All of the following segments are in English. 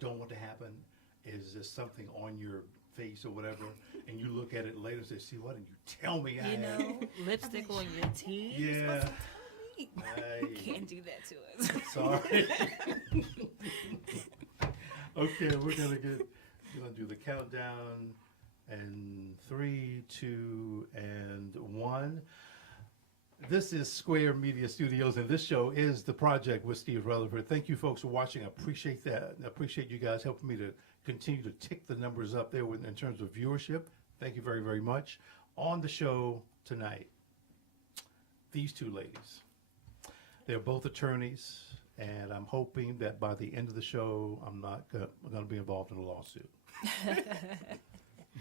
don't want to happen is just something on your face or whatever, and you look at it later and say, see, why didn't you tell me? Lipstick on your teeth. Yeah. Can't do that to us. Sorry. Okay, we're gonna do the countdown, and 3, 2, and 1. This is Square Media Studios, and this show is The Project with Steve Rutherford. Thank you folks for watching. I appreciate that. I appreciate you guys helping me to continue to tick the numbers up there in terms of viewership. Thank you very, very much. On the show tonight, these two ladies. They're both attorneys, and I'm hoping that by the end of the show, I'm not going to be involved in a lawsuit.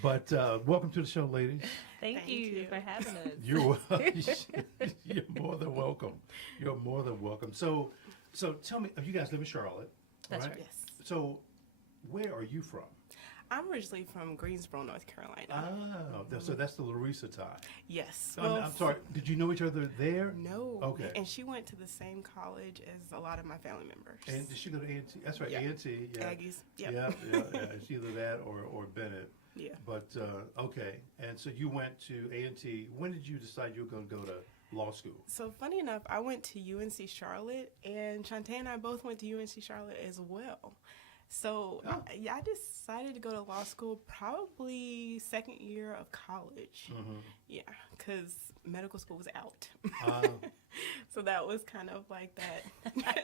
But welcome to the show, ladies. Thank you for having us. You're more than welcome. You're more than welcome. So tell me, you guys live in Charlotte, That's right? right. Yes. So where are you from? I'm originally from Greensboro, North Carolina. So that's the Larissa tie. Yes. I'm sorry, did you know each other there? No. Okay. And she went to the same college as a lot of my family members. And did she go to A&T? That's right, Yeah. A&T. Yeah. Aggies. Yep. Yeah. It's either that or Bennett. Yeah. But, okay. And so you went to A&T. When did you decide you were going to go to law school? So funny enough, I went to UNC Charlotte, and Shante and I both went to UNC Charlotte as well. So yeah, I decided to go to law school probably second year of college. Mm-hmm. Yeah, because medical school was out. Uh, So that was kind of like that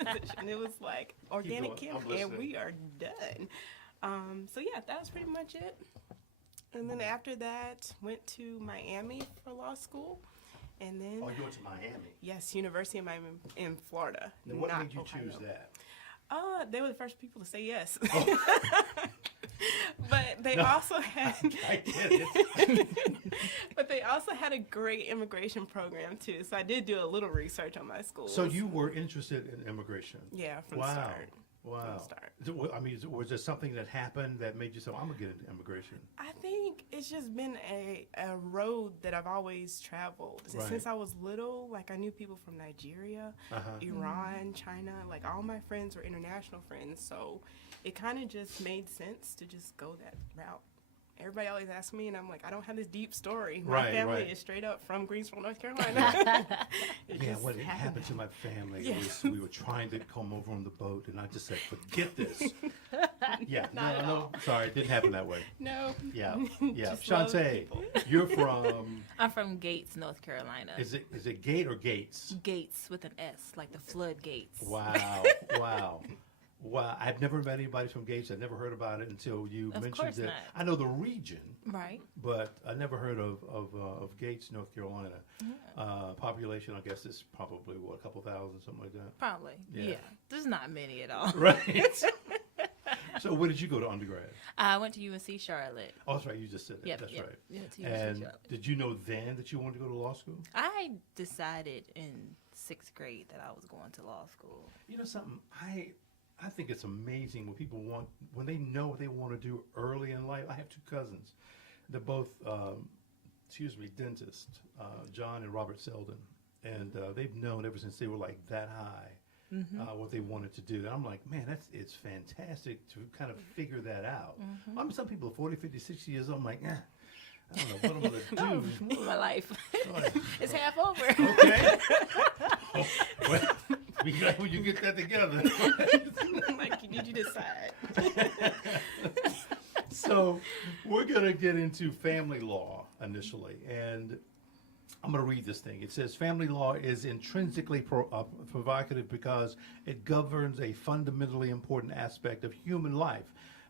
transition. It was like organic going. I'm chem, and listening. we are done. So yeah, that was pretty much it. And then after that, went to Miami for law school. And then, Oh, you went to Miami. yes, University of Miami in Florida. Now, what not made you Ohio. choose that? They were the first people to say yes. Oh. But they No, also had I get it. but they also had a great immigration program too. So I did do a little research on my schools. So you were interested in immigration? Yeah, from the start. Wow. From the start. I mean, was there something that happened that made you say, I'm going to get into immigration? I think it's just been a road that I've always traveled. Right. Since I was little, like I knew people from Nigeria, Uh-huh. Iran, China, like all my friends were international friends. So it kind of just made sense to just go that route. Everybody always asks me, and I'm like, I don't have this deep story. My Right, family right. is straight up from Greensboro, North Carolina. It Yeah, just what happened to my family Yeah. was we were trying to come over on the boat, and I just said, forget this. Yeah, Not at no, all. sorry, it didn't happen that way. No. Yeah, yeah. Just love Shante, people. you're from, I'm from Gates, North Carolina. is it Gate or Gates? Gates with an S, like the floodgates. Wow, wow. Wow, I've never met anybody from Gates. I've never heard about it until you Of mentioned course it. not. I know the region, Right. but I never heard of Gates, North Carolina. Population, I guess, is probably, what, a couple thousand, something like that? Probably. Yeah. Yeah. There's not many at all. Right. So where did you go to undergrad? I went to UNC Charlotte. Oh, that's right, you just said that. Yep, That's yep. right. Went to UNC And Charlotte. did you know then that you wanted to go to law school? I decided in 6th grade that I was going to law school. You know something, I think it's amazing when people when they know what they want to do early in life. I have two cousins. They're both, dentists, John and Robert Selden. And they've known ever since they were like that high what they wanted to do. And I'm like, man, it's fantastic to kind of figure that out. I mean, some people are 40, 50, 60 years old. I'm like, I don't know what I'm going to do. My life. It's half over. Okay. Oh, well, be glad when you get that together. Like, did you decide? So we're going to get into family law initially, and I'm going to read this thing. It says family law is intrinsically provocative because it governs a fundamentally important aspect of human life.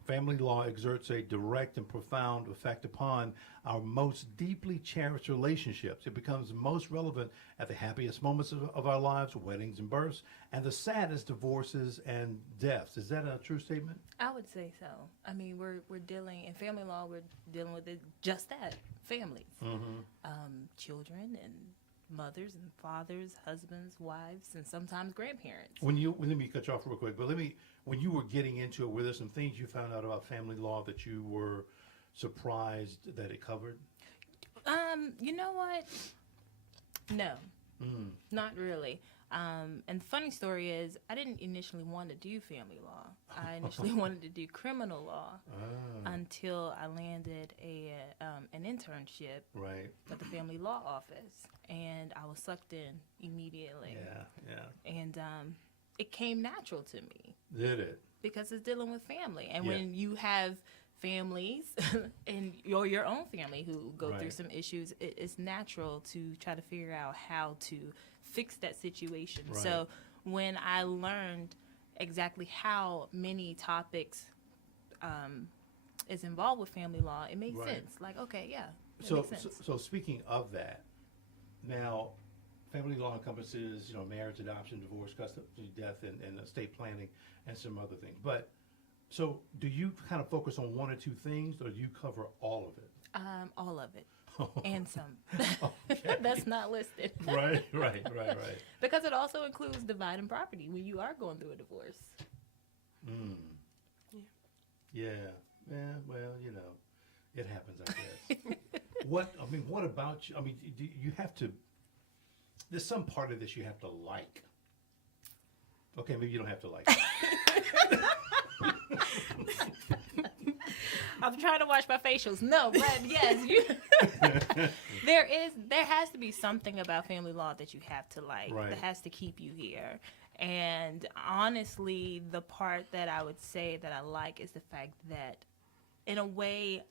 Family law exerts a direct and profound effect upon our most deeply cherished relationships. It becomes most relevant at the happiest moments of our lives, weddings and births, and the saddest divorces and deaths. Is that a true statement? I would say so. I mean, we're dealing in family law. We're dealing with just that, families, children, and mothers and fathers, husbands, wives, and sometimes grandparents. Let me cut you off real quick, but when you were getting into it, were there some things you found out about family law that you were surprised that it covered? You know what? No, not really. And the funny story is, I didn't initially want to do family law. I initially wanted to do criminal law Ah, until I landed an internship right. at the family law office, and I was sucked in immediately. Yeah. And it came natural to me Did it? because it's dealing with family. And Yeah. when you have families and your own family who go through Right. some issues, it's natural to try to figure out how to fix that situation. Right. So when I learned exactly how many topics is involved with family law, it made Right. sense. Like, okay, yeah, it So, makes sense. so speaking of that, now, family law encompasses, marriage, adoption, divorce, custody, death, and estate planning, and some other things. But, so do you kind of focus on one or two things, or do you cover all of it? All of it. And some. Okay. That's not listed. Right. Because it also includes dividing property when you are going through a divorce. Mm. Yeah. Well, it happens, I guess. What about you? I mean, do you have to, there's some part of this you have to like. Okay, maybe you don't have to like it. I'm trying to watch my facials. No, but yes, there has to be something about family law that you have to like, Right. that has to keep you here. And honestly, the part that I would say that I like is the fact that, in a way,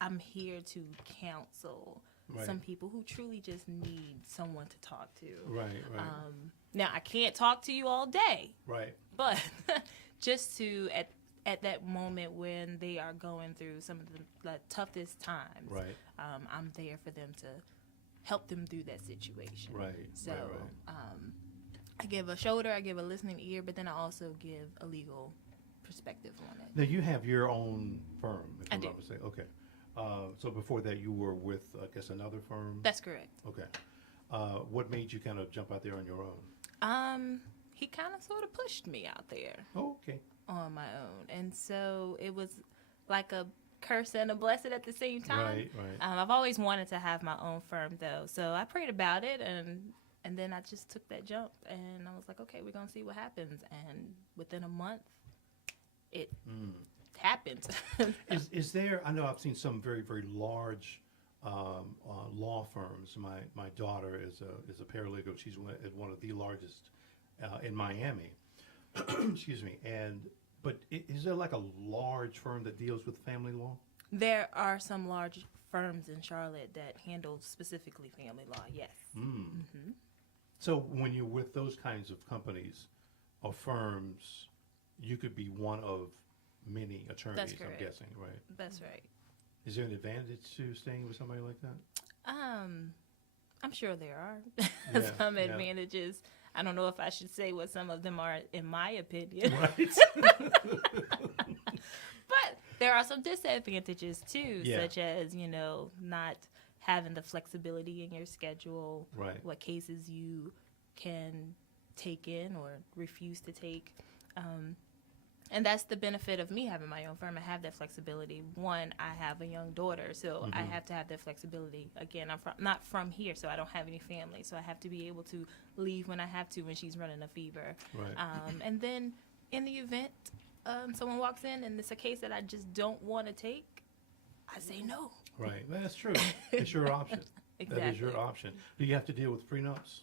I'm here to counsel Right. some people who truly just need someone to talk to. Right. Now, I can't talk to you all day, Right. but just to at that moment when they are going through some of the toughest times, Right. I'm there for them to help them through that situation. Right. So Right. I give a shoulder, I give a listening ear, but then I also give a legal perspective on it. Now you have your own firm, if I I'm do. not mistaken. Okay. So before that, you were with, I guess, another firm. That's correct. Okay. What made you kind of jump out there on your own? He kind of sort of pushed me out there Oh, okay. on my own, and so it was like a curse and a blessing at the same time. Right. I've always wanted to have my own firm, though, so I prayed about it, and then I just took that jump, and I was like, okay, we're gonna see what happens, and within a month, it happened. Is there? I know I've seen some very very large law firms. My daughter is a paralegal. She's at one of the largest in Miami. Excuse me. But is there like a large firm that deals with family law? There are some large firms in Charlotte that handle specifically family law. Yes. Mm-hmm. So when you're with those kinds of companies or firms, you could be one of many attorneys. That's I'm correct. guessing, right? That's right. Is there an advantage to staying with somebody like that? I'm sure there are Yeah, some yeah. advantages. I don't know if I should say what some of them are, in my opinion. Right. But there are some disadvantages too, Yeah. such as, not having the flexibility in your schedule, Right. what cases you can take in or refuse to take. And that's the benefit of me having my own firm. I have that flexibility. One, I have a young daughter, so I have to have that flexibility. Again, I'm not from here, so I don't have any family, so I have to be able to leave when I have to when she's running a fever. Right. And then in the event someone walks in and it's a case that I just don't want to take, I say no. Right. Well, that's true. It's your option. That is Exactly. your option. Do you have to deal with prenups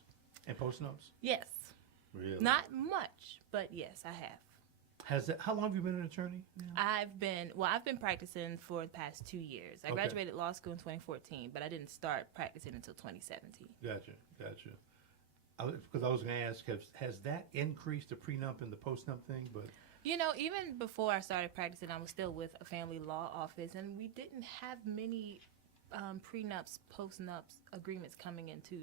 and postnups? Yes. Really? Not much, but yes, I have. How long have you been an attorney? I've been practicing for the past 2 years. I Okay. graduated law school in 2014, but I didn't start practicing until 2017. Gotcha. Because I was going to ask, has that increased the prenup and the postnup thing? But Even before I started practicing, I was still with a family law office, and we didn't have many prenups, postnups agreements coming into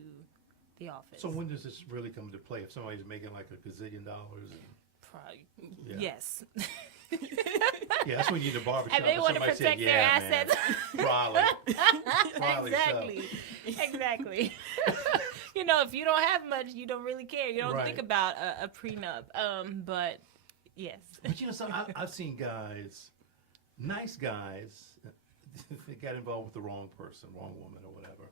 the office. so when does this really come into play? If somebody's making like $1 gazillion and Probably, Yeah. yes. yeah, that's when you need a barbershop. And they want to somebody said, protect their "Yeah, man, assets. Probably Exactly. If you don't have much, you don't really care. You don't Right. think about a prenup. But yes. But I've seen guys, nice guys, they got involved with the wrong person, wrong woman or whatever.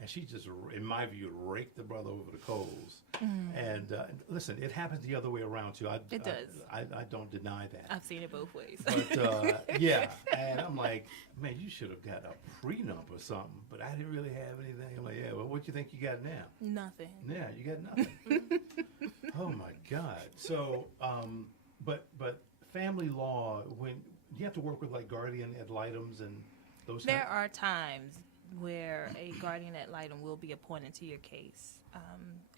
and she just, in my view, raked the brother over the coals. And listen, it happens the other way around too. It does. I don't deny that. I've seen it both ways. But yeah, and I'm like, man, you should have got a prenup or something. But I didn't really have anything. I'm like, yeah, well, what do you think you got now? Nothing. Yeah, you got nothing. Oh my God. So, but family law, when you have to work with like guardian ad litems and those. There are times where a guardian ad litem will be appointed to your case,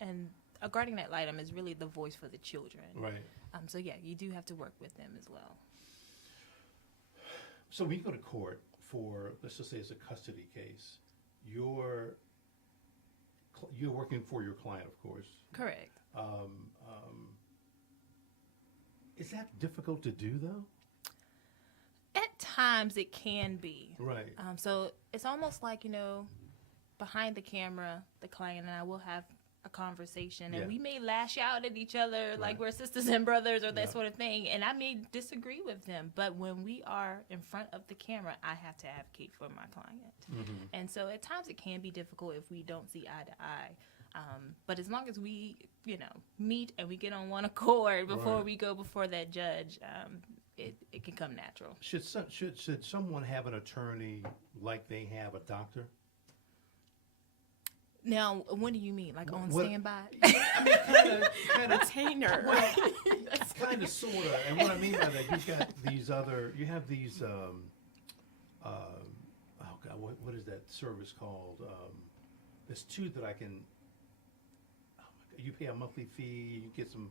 and a guardian ad litem is really the voice for the children. Right. So yeah, you do have to work with them as well. So when you go to court for, let's just say it's a custody case, you're working for your client, of course. Correct. Is that difficult to do though? At times it can be. Right. So it's almost like, behind the camera, the client and I will have a conversation, and we may lash out at each other like we're sisters and brothers or that sort of thing, and I may disagree with them, but when we are in front of the camera, I have to advocate for my client. And so at times it can be difficult if we don't see eye to eye, but as long as we meet and we get on one accord before we go before that judge, it can come natural. Should someone have an attorney like they have a doctor? Now, what do you mean? Like on standby? Kind of Retainer. kind of, sort of. And what I mean by that, you've got these you have these, oh God, what is that service called? There's two that I can, oh my God, you pay a monthly fee, you get some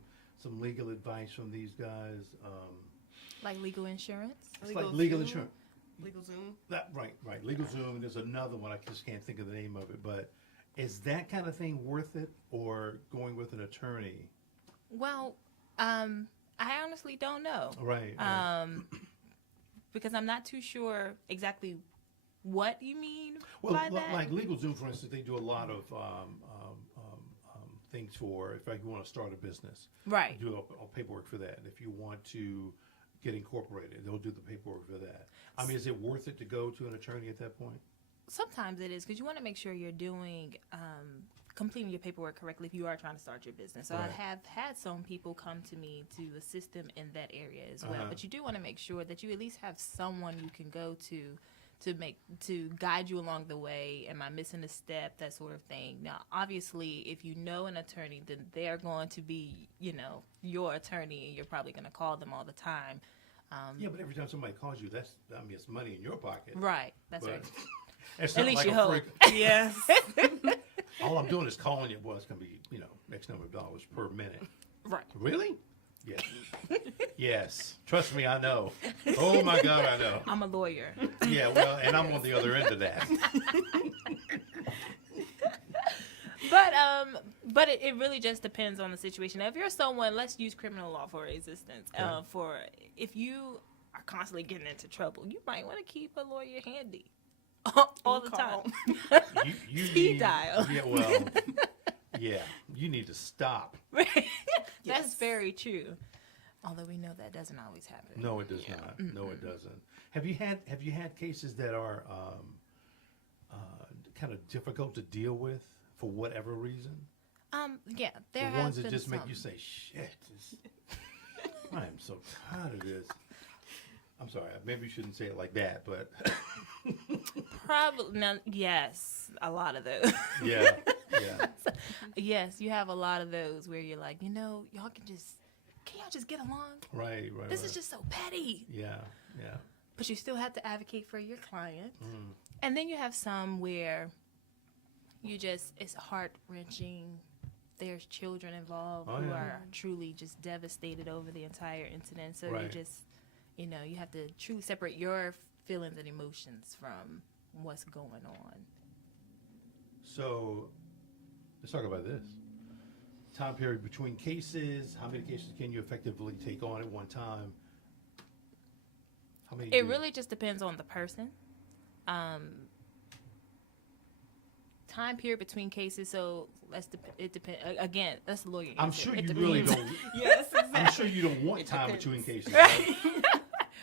legal advice from these guys. Like legal insurance? It's like legal insurance. Legal Zoom. Right. Legal Zoom, and there's another one, I just can't think of the name of it, but is that kind of thing worth it, or going with an attorney? Well, I honestly don't know. Right. Because I'm not too sure exactly what you mean Well, by that. like LegalZoom, for instance, they do a lot of things for, if you want to start a business. Right. Do all paperwork for that. And if you want to get incorporated, they'll do the paperwork for that. I mean, is it worth it to go to an attorney at that point? Sometimes it is, because you want to make sure you're doing, completing your paperwork correctly if you are trying to start your business. So Right. I have had some people come to me to assist them in that area as well. But you do want to make sure that you at least have someone you can go to guide you along the way. Am I missing a step? That sort of thing. Now, obviously, if you know an attorney, then they're going to be, your attorney, and you're probably going to call them all the time. Yeah, but every time somebody calls you, it's money in your pocket. Right. That's But right. it's At not least like you a hope. freak. Yes. All I'm doing is calling you. Well, it's going to be, X number of dollars per minute. Right. Really? Yeah. Yes. Trust me, I know. Oh my God, I know. I'm a lawyer. Yeah, well, and I'm on the other end of that. But it really just depends on the situation. Now, if you're someone, let's use criminal law for existence. Okay. If you are constantly getting into trouble, you might want to keep a lawyer handy all the time. You Speed need, dial. Yeah, well, yeah, you need to stop. That's Yes. very true. Although we know that doesn't always happen. No, it does not. No, it doesn't. Have you had cases that are kind of difficult to deal with for whatever reason? Yeah, there The has ones that been just make some. you say, "Shit, I am so tired of this." I'm sorry, maybe you shouldn't say it like that, but Probably none. Yes, a lot of those. yeah. Yes, you have a lot of those where you're like, can y'all just get along? Right. This is just so petty. Yeah. But you still have to advocate for your client. Mm. And then you have some where it's heart-wrenching. There's children involved Oh, who yeah. are truly just devastated over the entire incident. So Right. you just, you have to truly separate your feelings and emotions from what's going on. So, let's talk about this. Time period between cases. How many cases can you effectively take on at one time? How many? It really just depends on the person. Time period between cases, so it depends. Again, that's the lawyer. I'm answer. sure It you really depends. don't. Yes, exactly. I'm sure you don't want It time depends. between cases. Right?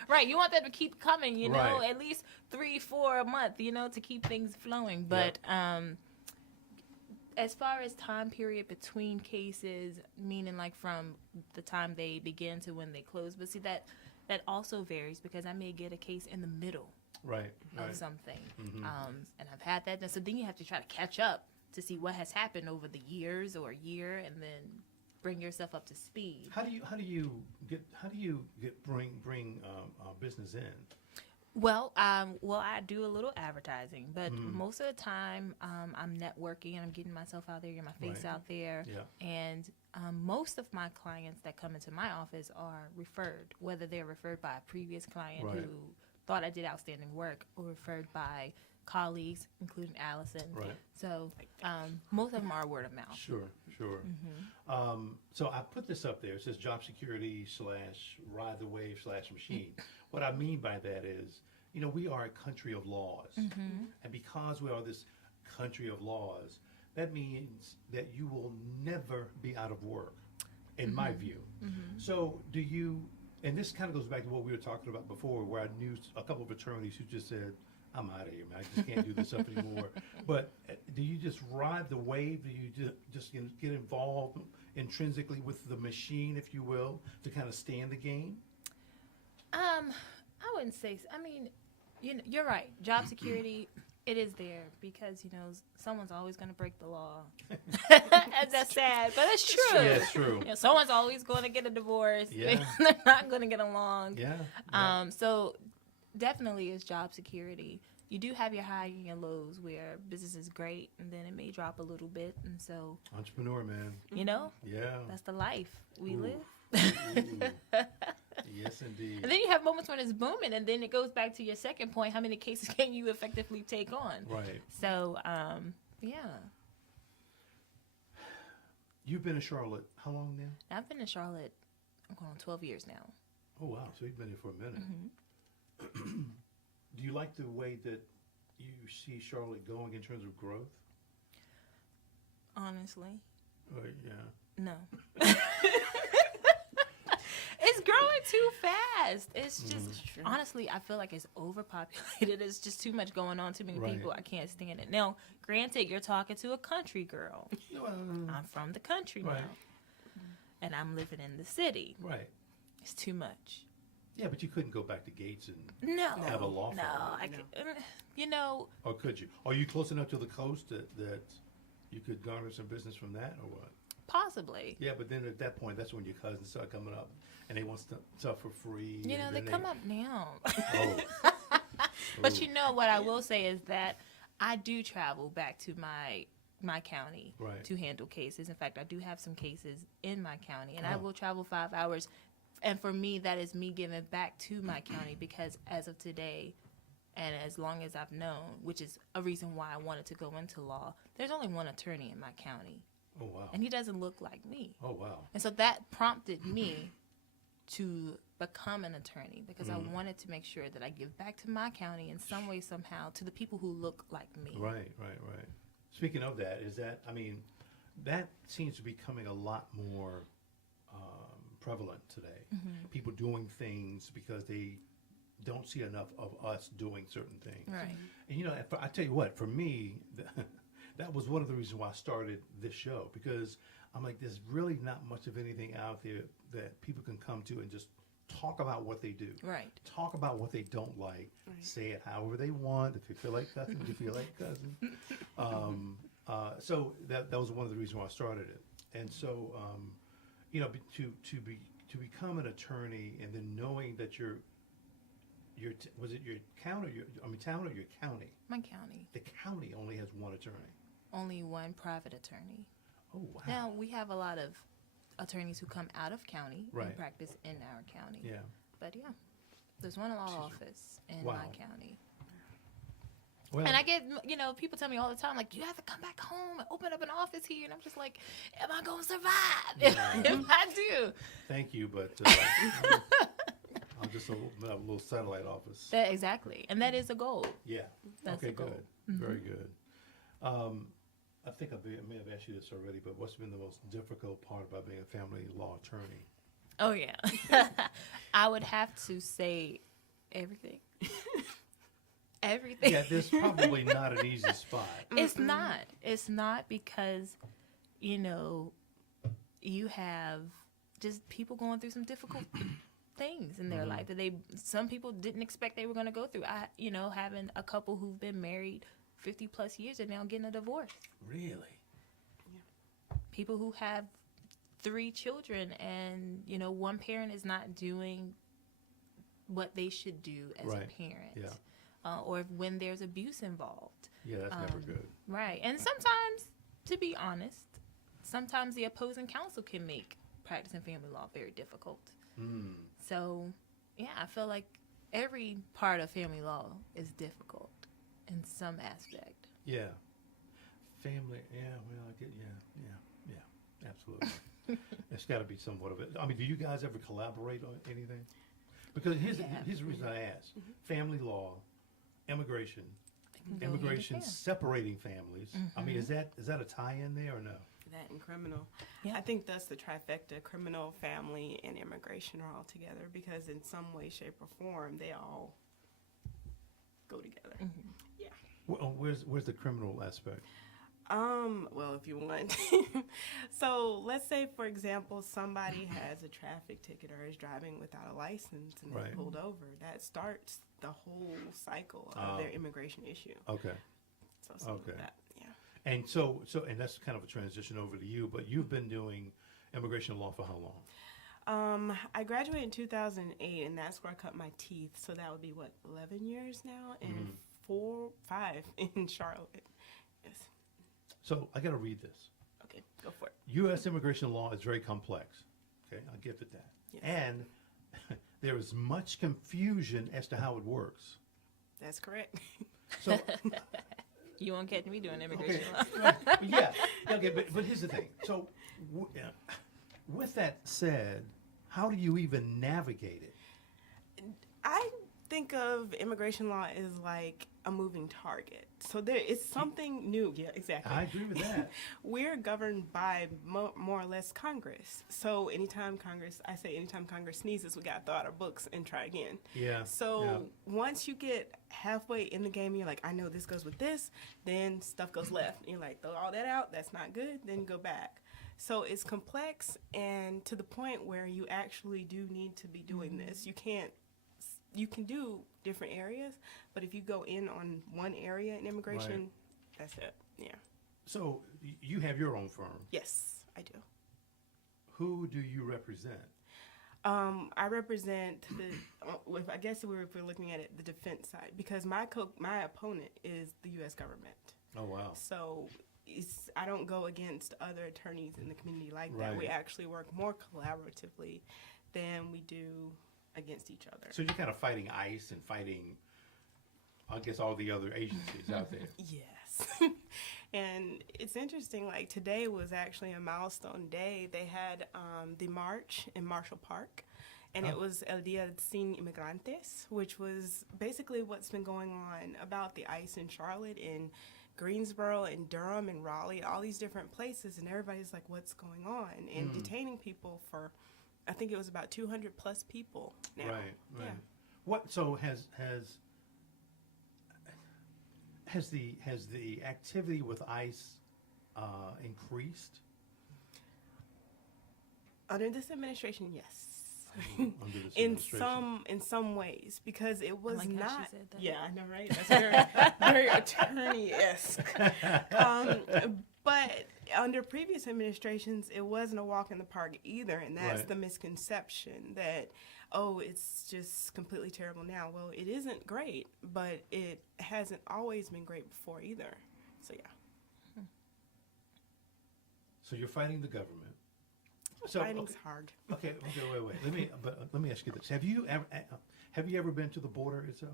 Right, you want that to keep coming, Right. at least 3-4 a month, to keep things flowing. But as far as time period between cases, meaning like from the time they begin to when they close, but see that also varies because I may get a case in the middle Right. of something, and I've had that. And so then you have to try to catch up to see what has happened over the years or a year, and then bring yourself up to speed. How do you bring business in? Well, I do a little advertising, but most of the time, I'm networking and I'm getting myself out there, getting my face out there. Yeah. And most of my clients that come into my office are referred, whether they're referred by a previous client who thought I did outstanding work, or referred by colleagues, including Allison. Right. So most of them are word of mouth. Sure. So I put this up there. It says job security / ride the wave / machine. What I mean by that is, we are a country of laws. And because we are this country of laws, that means that you will never be out of work, in my view. So do you, and this kind of goes back to what we were talking about before, where I knew a couple of attorneys who just said, I'm out of here, man. I just can't do this stuff anymore. But do you just ride the wave? Do you just get involved intrinsically with the machine, if you will, to kind of stay in the game? I wouldn't say. I mean, you're right. Job security, it is there because someone's always going to break the law. And that's sad, but it's true. Yeah, it's true. Someone's always going to get a divorce. Yeah. They're not going to get along. Yeah. So definitely is job security. You do have your highs and your lows where business is great and then it may drop a little bit, and so Entrepreneur, man. Yeah. that's the life we Ooh. live. Ooh. Yes, indeed. And then you have moments when it's booming, and then it goes back to your second point: how many cases can you effectively take on? Right. So, yeah. You've been in Charlotte how long now? I've been in Charlotte, I'm going on 12 years now. Oh, wow. So you've been here for a minute. Do you like the way that you see Charlotte going in terms of growth? Honestly, Yeah. no. It's growing too fast. It's just, honestly, I feel like it's overpopulated. It's just too much going on, too many people. I can't stand it. Now, granted, you're talking to a country girl. I'm from the country now. And I'm living in the city. Right. It's too much. Yeah, but you couldn't go back to Gates and have a law firm. I could, Or could you? Are you close enough to the coast that you could garner some business from that, or what? possibly. Yeah, but then at that point, that's when your cousins start coming up and they want stuff for free. They come up now. Oh. But what I will say is that I do travel back to my county to handle cases. In fact, I do have some cases in my county, and I will travel 5 hours. And for me, that is me giving back to my county, because as of today, and as long as I've known, which is a reason why I wanted to go into law, there's only one attorney in my county. Oh, wow. And he doesn't look like me. Oh, wow. And so that prompted me to become an attorney, because I wanted to make sure that I give back to my county in some way, somehow, to the people who look like me. Right. Speaking of that, that seems to be becoming a lot more prevalent today. People doing things because they don't see enough of us doing certain things. Right. And I tell you what, for me, that was one of the reasons why I started this show, because I'm like, there's really not much of anything out there that people can come to and just talk about what they do. Right. Talk about what they don't like. Right. Say it however they want. If you feel like cussing, you feel like cussing. So that was one of the reasons why I started it. And so, to become an attorney, and then knowing that was it your town or your county? My county. The county only has one attorney. Only one private attorney. Oh, wow. Now, we have a lot of attorneys who come out of county right. and practice in our county. Yeah. But yeah, there's one law office in wow. my county. Well, and I get, people tell me all the time, like, you have to come back home and open up an office here. And I'm just like, am I going to survive if I do? Thank you, but I'm just a little satellite office. Exactly. And that is a goal. Yeah. That's okay, a goal. Good. Mm-hmm. Very good. I think I may have asked you this already, but what's been the most difficult part about being a family law attorney? Oh, yeah. I would have to say everything. everything. Yeah, there's probably not an easy spot. It's not. It's not because, you know, you have just people going through some difficult things in their life that some people didn't expect they were going to go through. Having a couple who've been married 50 plus years and now getting a divorce. Really? People who have 3 children and, you know, one parent is not doing what they should do as a parent. Yeah. Or when there's abuse involved. Yeah, that's never good. Right. And sometimes, to be honest, sometimes the opposing counsel can make practicing family law very difficult. So, yeah, I feel like every part of family law is difficult in some aspect. Yeah. Family, absolutely. It's got to be somewhat of it. I mean, do you guys ever collaborate on anything? Because here's the reason I ask. Family law, immigration, separating families. I mean, is that a tie-in there or no? That and criminal. Yeah. I think that's the trifecta: criminal, family, and immigration are all together because in some way, shape, or form, they all go together. Yeah. Well, where's the criminal aspect? Well, if you want. So let's say, for example, somebody has a traffic ticket or is driving without a license and they're pulled over. That starts the whole cycle of their immigration issue. Okay. So something like that, yeah. And so that's kind of a transition over to you, but you've been doing immigration law for how long? I graduated in 2008, and that's where I cut my teeth. So that would be, 11 years now? And 5 in Charlotte. Yes. So I got to read this. Okay, go for it. U.S. immigration law is very complex. Okay, I'll give it that. Yes. And there is much confusion as to how it works. That's correct. So, You won't catch me doing immigration okay, law. yeah, okay, but here's the thing. So, with that said, how do you even navigate it? I think of immigration law as like a moving target. So there is something new. Yeah, exactly. I agree with that. We're governed by more or less Congress. So anytime Congress sneezes, we got to throw out our books and try again. Yeah. So once you get halfway in the game, you're like, I know this goes with this, then stuff goes left. And you're like, throw all that out, that's not good, then go back. So it's complex and to the point where you actually do need to be doing this. You can do different areas, but if you go in on one area in immigration, that's it. Yeah. So you have your own firm. Yes, I do. Who do you represent? I represent I guess if we're looking at it, the defense side, because my opponent is the U.S. government. Oh, wow. So I don't go against other attorneys in the community like that. We actually work more collaboratively than we do against each other. So you're kind of fighting ICE and fighting, I guess, all the other agencies out there. Yes. And it's interesting, like today was actually a milestone day. They had the march in Marshall Park, and it was El Día Sin Inmigrantes, which was basically what's been going on about the ICE in Charlotte, in Greensboro, and Durham, and Raleigh, all these different places, and everybody's like, what's going on? And detaining people for, I think it was about 200 plus people now. Right. Yeah. What? So has the activity with ICE increased? Under this administration, yes. Under this administration. In some ways, because it was like how not. she said that. Yeah, I know, right? That's very attorney-esque. But under previous administrations, it wasn't a walk in the park either, and that's the misconception that, it's just completely terrible now. Well, it isn't great, but it hasn't always been great before either. So yeah. So you're fighting the government. Fighting's hard. Okay, wait. Let me ask you this: Have you ever been to the border itself?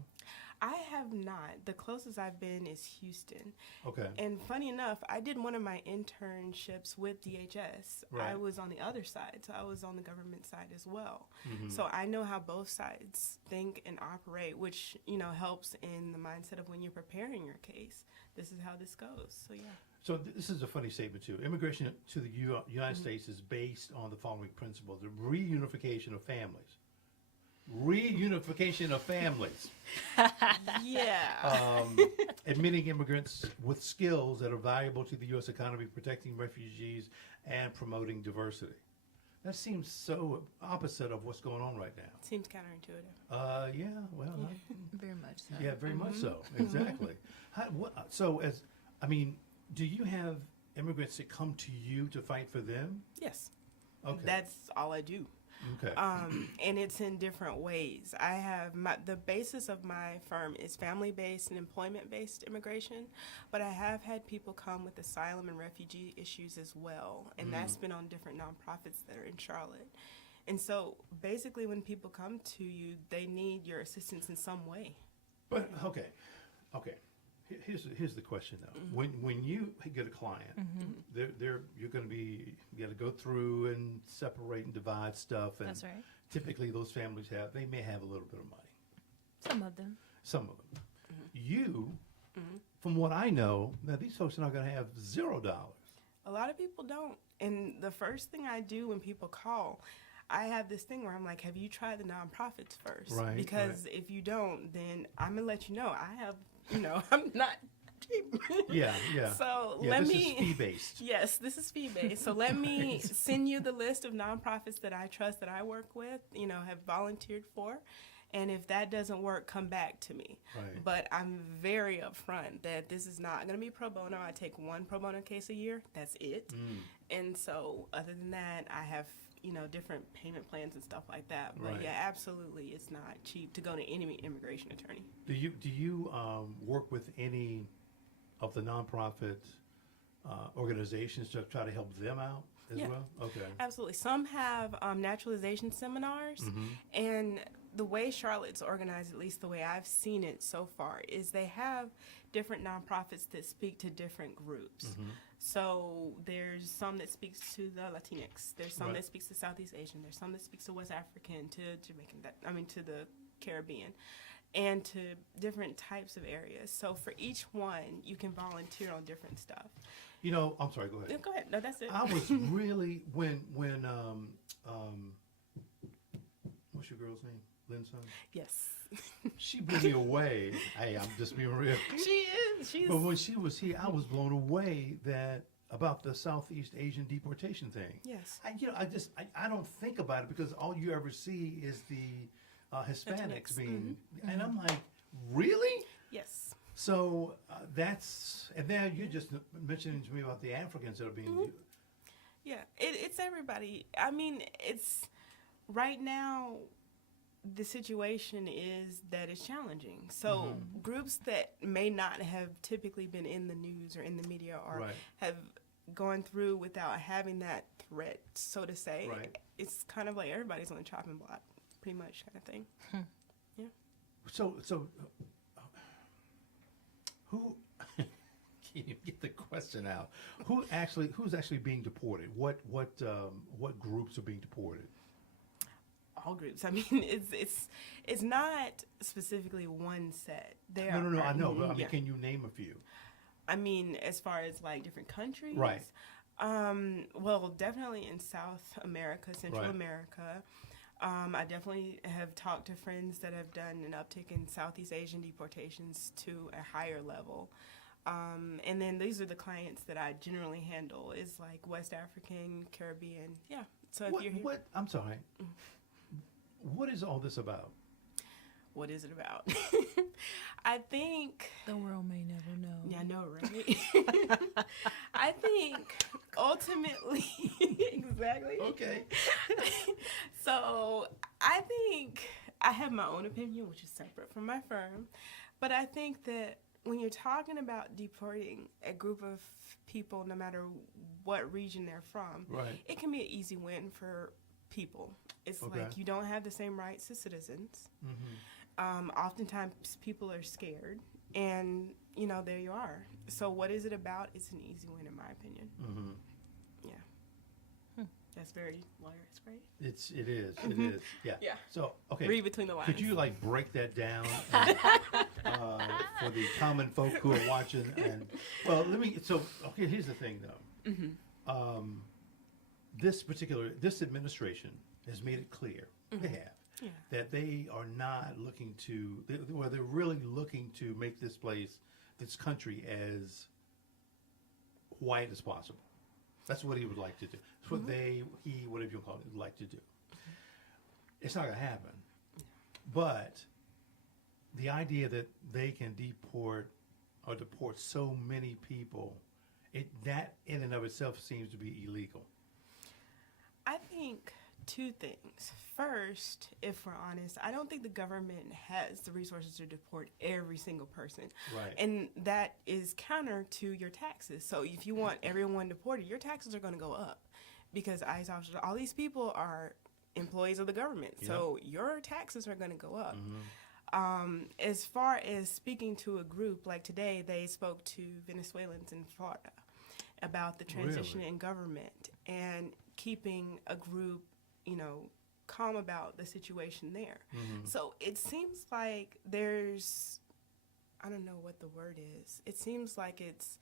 I have not. The closest I've been is Houston. Okay. And funny enough, I did one of my internships with DHS. Right. I was on the other side, so I was on the government side as well. So I know how both sides think and operate, which, helps in the mindset of when you're preparing your case. This is how this goes. So, yeah. So this is a funny statement, too. Immigration to the United States is based on the following principle: the reunification of families. reunification of families, Yeah. admitting immigrants with skills that are valuable to the U.S. economy, protecting refugees, and promoting diversity. That seems so opposite of what's going on right now. Seems counterintuitive. Yeah, well, Very much so. yeah, very much so. Exactly. Do you have immigrants that come to you to fight for them? Yes. Okay. That's all I do. Okay. And it's in different ways. I have the basis of my firm is family-based and employment-based immigration, but I have had people come with asylum and refugee issues as well, and that's been on different nonprofits that are in Charlotte. And so basically when people come to you, they need your assistance in some way. But okay. Here's the question though. When you get a client, you're going to be, you got to go through and separate and divide stuff, and That's right. typically those families they may have a little bit of money. Some of them. Some of them. You, from what I know, now these folks are not going to have $0. A lot of people don't. And the first thing I do when people call, I have this thing where I'm like, have you tried the nonprofits first? Right, Because if you don't, then I'm going to let you know I have, I'm not cheap. Yeah. So Yeah, let this me. is fee-based. Yes, this is fee-based. So let me send you the list of nonprofits that I trust, that I work with, have volunteered for. And if that doesn't work, come back to me. Right. But I'm very upfront that this is not going to be pro bono. I take one pro bono case a year. That's it. And so other than that, I have, different payment plans and stuff like that. But Right. yeah, absolutely, it's not cheap to go to any immigration attorney. Do you work with any of the nonprofit organizations to try to help them out as Yeah. well? Okay. Absolutely. Some have naturalization seminars, and the way Charlotte's organized, at least the way I've seen it so far, is they have different nonprofits that speak to different groups. So there's some that speaks to the Latinx. There's some Right. that speaks to Southeast Asian. There's some that speaks to West African, to Jamaican, to the Caribbean, and to different types of areas. So for each one, you can volunteer on different stuff. I'm sorry, go ahead. Yeah, go ahead. No, that's it. I was really, when what's your girl's name? Lynn's son? Yes. She blew me away. Hey, I'm just being real. She is. She's. But when she was here, I was blown away about the Southeast Asian deportation thing. Yes. I don't think about it because all you ever see is the Hispanics Latinx. being, and I'm like, really? Yes. So and then you're just mentioning to me about the Africans that are being. Yeah, it's everybody. I mean, it's right now. The situation is that it's challenging. So groups that may not have typically been in the news or in the media or Right. have gone through without having that threat, so to say, Right. it's kind of like everybody's on the chopping block, pretty much, kind of thing. So who? Can't even get the question out. Who's actually being deported? What groups are being deported? All groups. I mean, it's not specifically one set. There No. are- I know, but yeah. can you name a few? I mean, as far as like different countries, Right. Well, definitely in South America, Central Right. America. I definitely have talked to friends that have done an uptick in Southeast Asian deportations to a higher level. And then these are the clients that I generally handle is like West African, Caribbean. Yeah. So if you're here, I'm sorry. What is all this about? what is it about? I think. The world may never know. Yeah, I know, right? I think ultimately, exactly. Okay. So I think I have my own opinion, which is separate from my firm. But I think that when you're talking about deporting a group of people, no matter what region they're from, Right. it can be an easy win for people. It's Okay. like you don't have the same rights as citizens. Oftentimes people are scared, and there you are. So what is it about? It's an easy win, in my opinion. Yeah. That's very lawyer's, right? It is. Yeah. Yeah. So okay. Read between the lines. Could you break that down for the common folk who are watching? And okay. Here's the thing, though. This administration has made it clear they have Yeah. that they are not looking to, they're really looking to make this place, this country, as white as possible. That's what he would like to do. That's what he, whatever you call it, would like to do. It's not going to happen. But the idea that they can deport so many people, that in and of itself seems to be illegal. I think two things. First, if we're honest, I don't think the government has the resources to deport every single person. Right. And that is counter to your taxes. So if you want everyone deported, your taxes are going to go up because ICE officers, all these people are employees of the government. Yep. So your taxes are going to go up. Mm-hmm. As far as speaking to a group, like today, they spoke to Venezuelans in Florida about the transition Really? in government and keeping a group, calm about the situation there. Mm-hmm. So it seems like there's, I don't know what the word is. It seems like it's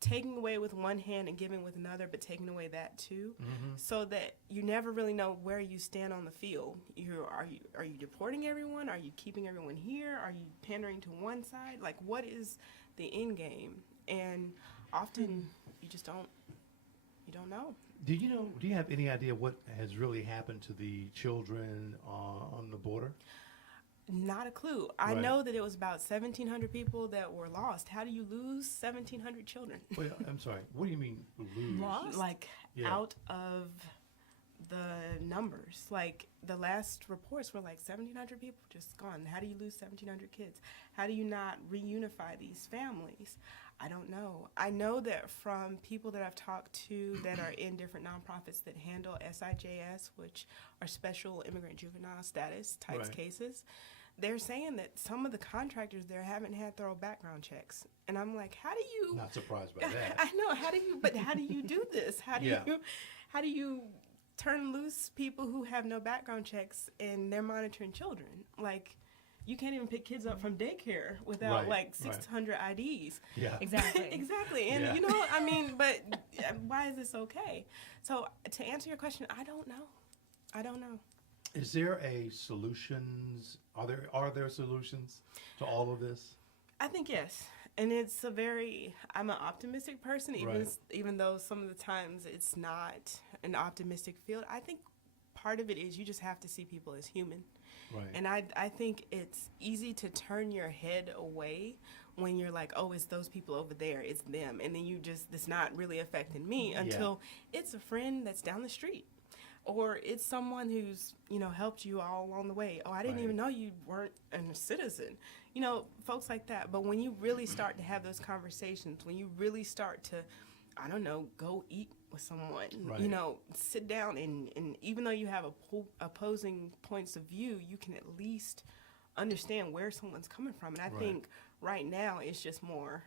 taking away with one hand and giving with another, but taking away that too, so that you never really know where you stand on the field. Are you deporting everyone? Are you keeping everyone here? Are you pandering to one side? Like, what is the end game? And often you just don't know. Do you have any idea what has really happened to the children on the border? Not a clue. I Right. know that it was about 1,700 people that were lost. How do you lose 1,700 children? Wait, I'm sorry. What do you mean lose? Lost? Like, Yeah. out of the numbers. Like, the last reports were like 1,700 people just gone. How do you lose 1,700 kids? How do you not reunify these families? I don't know. I know that from people that I've talked to that are in different nonprofits that handle SIJS, which are Special Immigrant Juvenile Status types Right. cases, they're saying that some of the contractors there haven't had thorough background checks. And I'm like, how do you... Not surprised by that. I know. How do you do this? How Yeah. do you turn loose people who have no background checks and they're monitoring children? Like, you can't even pick kids up from daycare without Right, like 600 IDs. Yeah. Exactly. Exactly. And Yeah. but why is this okay? So to answer your question, I don't know. Is there a solutions? Are there solutions to all of this? I think yes. And it's I'm an optimistic person, Right. even though some of the times it's not an optimistic field. I think part of it is you just have to see people as human. Right. And I think it's easy to turn your head away when you're like, oh, it's those people over there, it's them. And then it's not really affecting me until it's a friend that's down the street. Or it's someone who's, helped you all along the way. Oh, I didn't Right. even know you weren't a citizen. Folks like that. But when you really start to have those conversations, when you really start to, I don't know, go eat with someone, Right. Sit down and even though you have opposing points of view, you can at least understand where someone's coming from. And I Right. think right now it's just more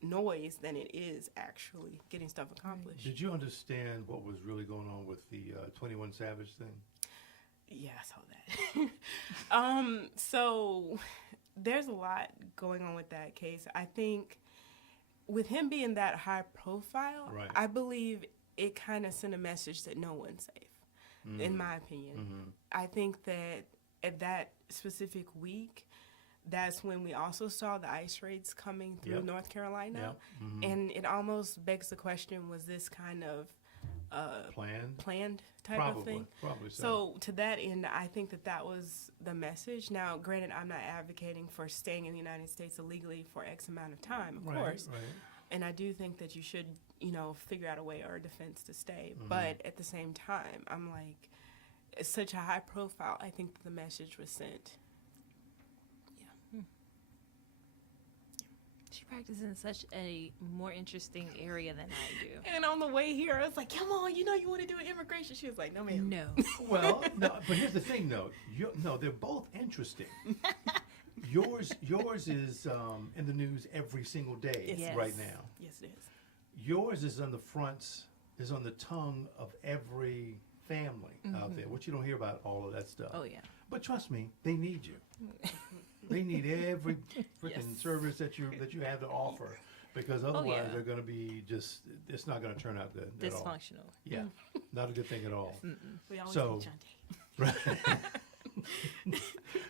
noise than it is actually getting stuff accomplished. Did you understand what was really going on with the 21 Savage thing? Yeah, I saw that. So there's a lot going on with that case. I think with him being that high profile, Right. I believe it kind of sent a message that no one's safe, in my opinion. Mm-hmm. I think that at that specific week, that's when we also saw the ICE raids coming through Yep. North Carolina. Yep. Mhm. And it almost begs the question, was this kind of planned type of thing? Probably so. So to that end, I think that was the message. Now, granted, I'm not advocating for staying in the United States illegally for X amount of time, of Right, course. right. And I do think that you should, figure out a way or a defense to stay. Mhm. But at the same time, I'm like, it's such a high profile. I think that the message was sent. She practices in such a more interesting area than I do. And on the way here, I was like, come on, you want to do immigration. She was like, no, ma'am. No. Well, no, but here's the thing, though. They're both interesting. Yours is in the news every single day Yes. right now. Yes, it is. Yours is on the fronts, is on the tongue of every family out there, which you don't hear about all of that stuff. Oh, yeah. But trust me, they need you. They need every freaking Yes. service that you have to offer, because otherwise yeah. they're going to be it's not going to turn out good at all. Dysfunctional. Yeah, not a good thing at all. We always So- need Shante.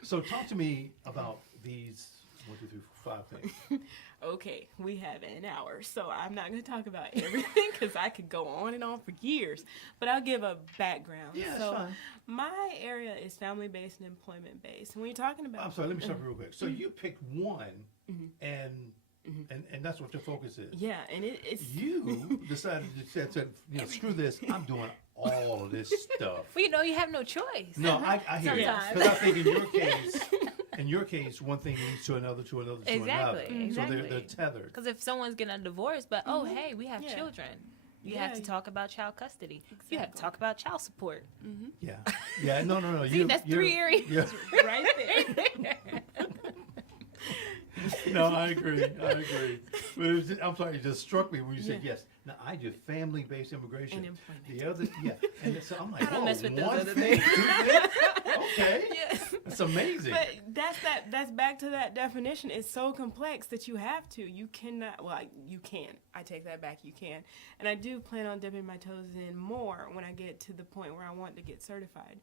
So talk to me about these 1, 2, 3, 4, 5 things. Okay, we have an hour, so I'm not going to talk about everything because I could go on and on for years. But I'll give a background. Yeah, that's so fine. my area is family-based and employment-based. And when you're talking about, I'm sorry, let me stop you real quick. So you picked one, and that's what your focus is. yeah, and it's You decided to say, screw this. I'm doing all of this stuff. Well, you have no choice. No, I hear you. Sometimes. Because I think in your case, one thing leads to another, to another, to another. Exactly, So they're exactly. tethered. Because if someone's getting a divorce, but hey, we have Yeah. children. You have to Yeah. talk about child custody. You have to Exactly. talk about child support. Yeah. No. See, that's 3 areas. Yeah. right there. No, I agree. But I'm sorry, it just struck me when you said Yeah. yes. Now I do family-based immigration. And employment. The other, and so I'm like, I don't mess with those one other thing, 2 things? Okay, Yeah. that's amazing. But that's back to that definition. It's so complex that you have to. You cannot. Well, you can. I take that back. You can. And I do plan on dipping my toes in more when I get to the point where I want to get certified.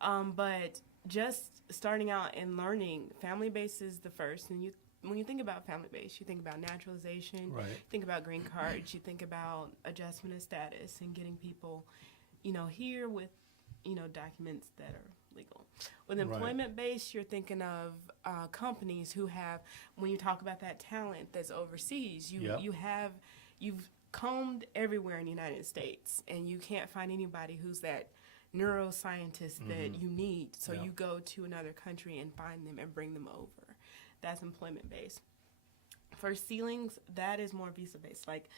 But just starting out and learning, family based is the first. And when you think about family based, you think about naturalization. Right. Think about green cards. You think about adjustment of status and getting people, here with, documents that are legal. With Right. employment based, you're thinking of companies who have, when you talk about that talent that's overseas, Yep. you've combed everywhere in the United States, and you can't find anybody who's that neuroscientist that you need. So Yeah. you go to another country and find them and bring them over. That's employment based. For ceilings, that is more visa based. Like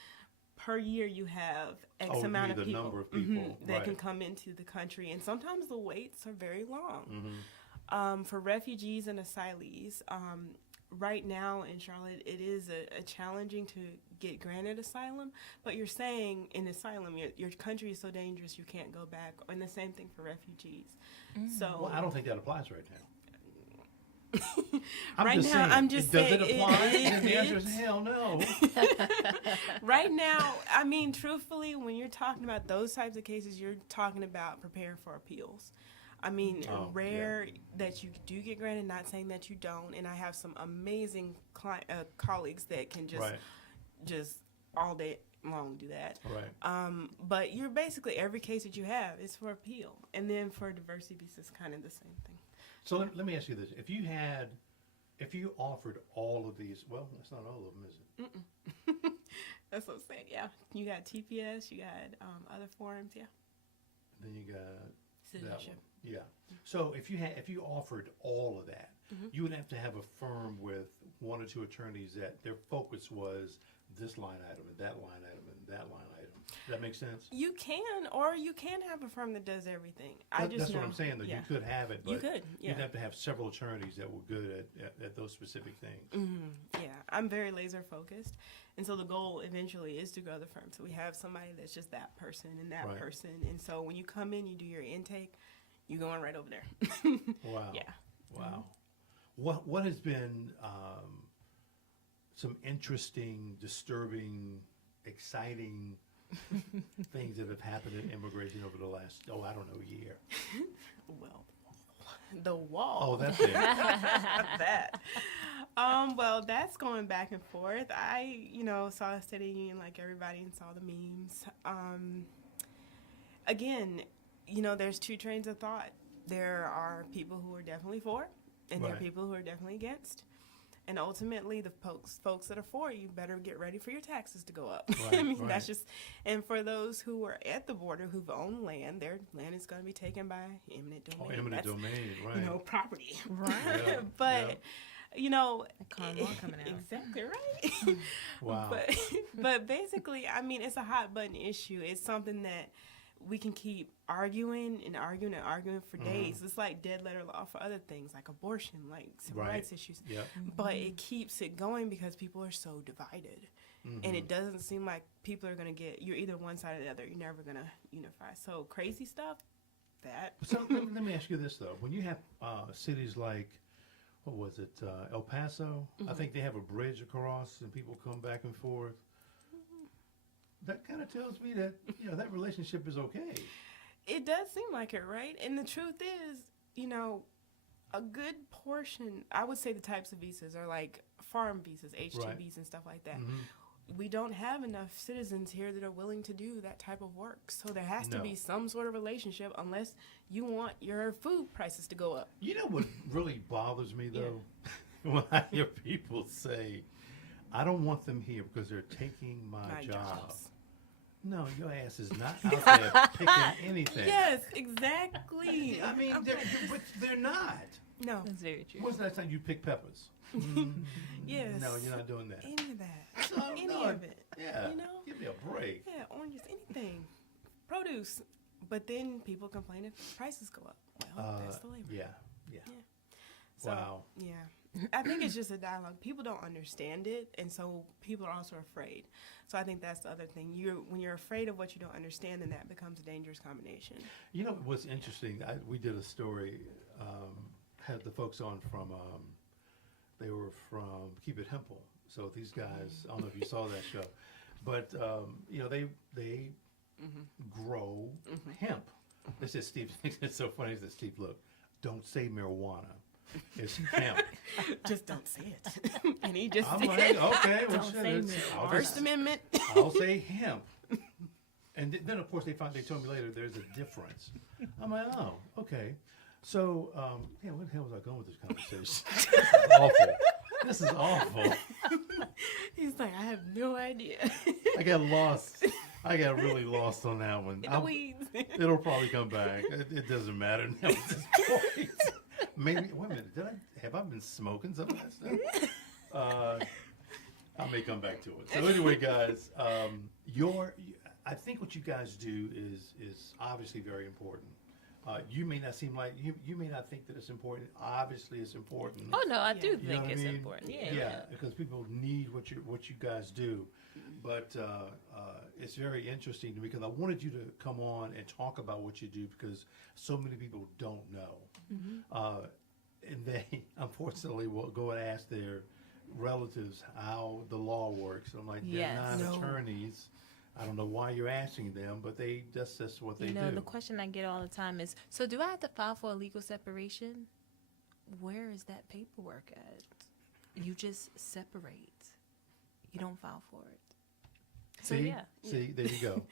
per year, you have X Oh, you amount mean of the people, number of people, that can right. come into the country, and sometimes the waits are very long. Mm-hmm. For refugees and asylees, right now in Charlotte, it is a challenging to get granted asylum. But you're saying in asylum, your country is so dangerous you can't go back. And the same thing for refugees. So Well, I don't think that applies right now. Right just now, saying, I'm just does saying it apply? it- And the answer is hell no. right now, I mean, truthfully, when you're talking about those types of cases, you're talking about preparing for appeals. I mean, Oh, rare that you do get granted, not saying that you don't. And I have some amazing colleagues that can Right. just all day long do that. Right. But you're basically, every case that you have is for appeal. And then for diversity visas, it's kind of the same thing. So let me ask you this: if you offered all of these, well, that's not all of them, is it? That's what I'm saying. Yeah, you got TPS, you got other forms. Yeah, Then you got that citizenship. one. Yeah. So if you offered all of that, you would have to have a firm with 1 or 2 attorneys that their focus was this line item and that line item and that line item. Does that make sense? You can, or you can have a firm that does everything. That's what I'm saying, though. Yeah. You could have it, but You could, yeah. you'd have to have several attorneys that were good at those specific things. Yeah, I'm very laser focused, and so the goal eventually is to grow the firm. So we have somebody that's just that person and that Right. person, and so when you come in, you do your intake, you're going right over there. Wow. Yeah. Wow. What has been some interesting, disturbing, exciting things that have happened in immigration over the last, year? Well, the wall. Oh, that's it. that. Well, that's going back and forth. I, saw a State of the Union like everybody and saw the memes. Again, there's 2 trains of thought. There are people who are definitely for, and there are Right. people who are definitely against. And ultimately, the folks that are for, you better get ready for your taxes to go up. I Right, mean, right. that's just, and for those who are at the border who've owned land, their land is going to be taken by eminent domain. Oh, eminent That's, domain, right. property. Right. Yeah, But, Con law coming out. Exactly right. Wow. But basically, I mean, it's a hot button issue. It's something that we can keep arguing for days. It's like dead letter law for other things, like abortion, like civil Right. rights issues. Yep. But it keeps it going because people are so divided. And it doesn't seem like people are going to you're either one side or the other. You're never going to unify. So crazy stuff, that. So let me ask you this, though. When you have cities like, what was it, El Paso? I think they have a bridge across and people come back and forth. That kind of tells me that, that relationship is okay. It does seem like it, right? And the truth is, a good portion, I would say the types of visas are like farm visas, H-2Bs Right. and stuff like that. Mhm. We don't have enough citizens here that are willing to do that type of work. So there has to No. be some sort of relationship unless you want your food prices to go up. You know what really bothers me though? When I hear people say, I don't want them here because they're taking my job. jobs. No, your ass is not out there picking anything. Yes, exactly. I mean, but they're not. No. That's very true. When's the last time you picked peppers? Yes. No, you're not doing that. Any of that. So, Any no, of it. Yeah. You know? Give me a break. Yeah, oranges, anything. Produce. But then people complain if prices go up. Well, that's the labor. Yeah. So, Wow. Yeah. I think it's just a dialogue. People don't understand it, and so people are also afraid. So I think that's the other thing. When you're afraid of what you don't understand, then that becomes a dangerous combination. You know what's interesting? We did a story, had the folks on from, they were from Keep It Hemple. So these guys, I don't know if you saw that show, but you know they grow hemp. They said, Steve, it's so funny. He said, Steve, look, don't say marijuana. It's hemp. Just don't say it. And he just I'm did. like, okay, well, Don't shit, say I'll First just- Amendment. I'll say hemp. And then, of course, they told me later there's a difference. I'm like, oh, okay. So, yeah, where the hell was I going with this conversation? This is awful. This is awful. He's like, I have no idea. I got lost. I got really lost on that one. In the weeds. It'll probably come back. It doesn't matter now at this point. Maybe, wait a minute, have I been smoking some of that stuff? I may come back to it. So anyway, guys, I think what you guys do is obviously very important. You may not seem like, you may not think that it's important. Obviously it's important. Oh no, I Yeah. do You know think what I it's mean? important. Yeah, because people need what you guys do. But it's very interesting to me because I wanted you to come on and talk about what you do because so many people don't know. And they, unfortunately, will go and ask their relatives how the law works. I'm like, they're Yes. not No. attorneys. I don't know why you're asking them, but that's what they You know, do. the question I get all the time is, so do I have to file for a legal separation? Where is that paperwork at? You just separate. You don't file for it. So See? yeah. See, there you go.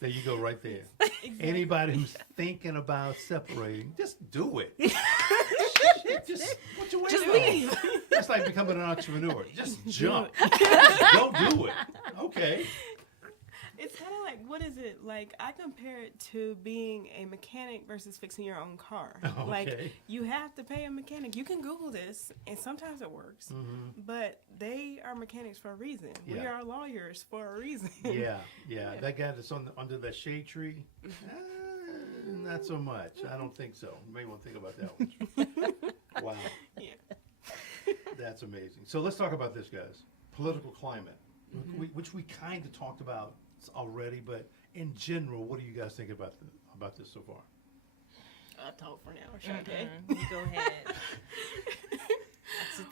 There you go right there. Anybody who's thinking about separating, just do it. Just what you waiting Just on? leave. That's like becoming an entrepreneur. Just jump. Just go do it. Okay. It's kind of like, what is it? Like, I compare it to being a mechanic versus fixing your own car. Like, Okay. you have to pay a mechanic. You can Google this, and sometimes it works. But they are mechanics for a reason. We Yeah. are lawyers for a reason. Yeah. That guy that's under that shade tree, not so much. I don't think so. You may want to think about that one. Wow. Yeah. That's amazing. So let's talk about this, guys. Political climate, which we kind of talked about already, but in general, what do you guys think about this so far? I'll talk for now, Shante. You go ahead.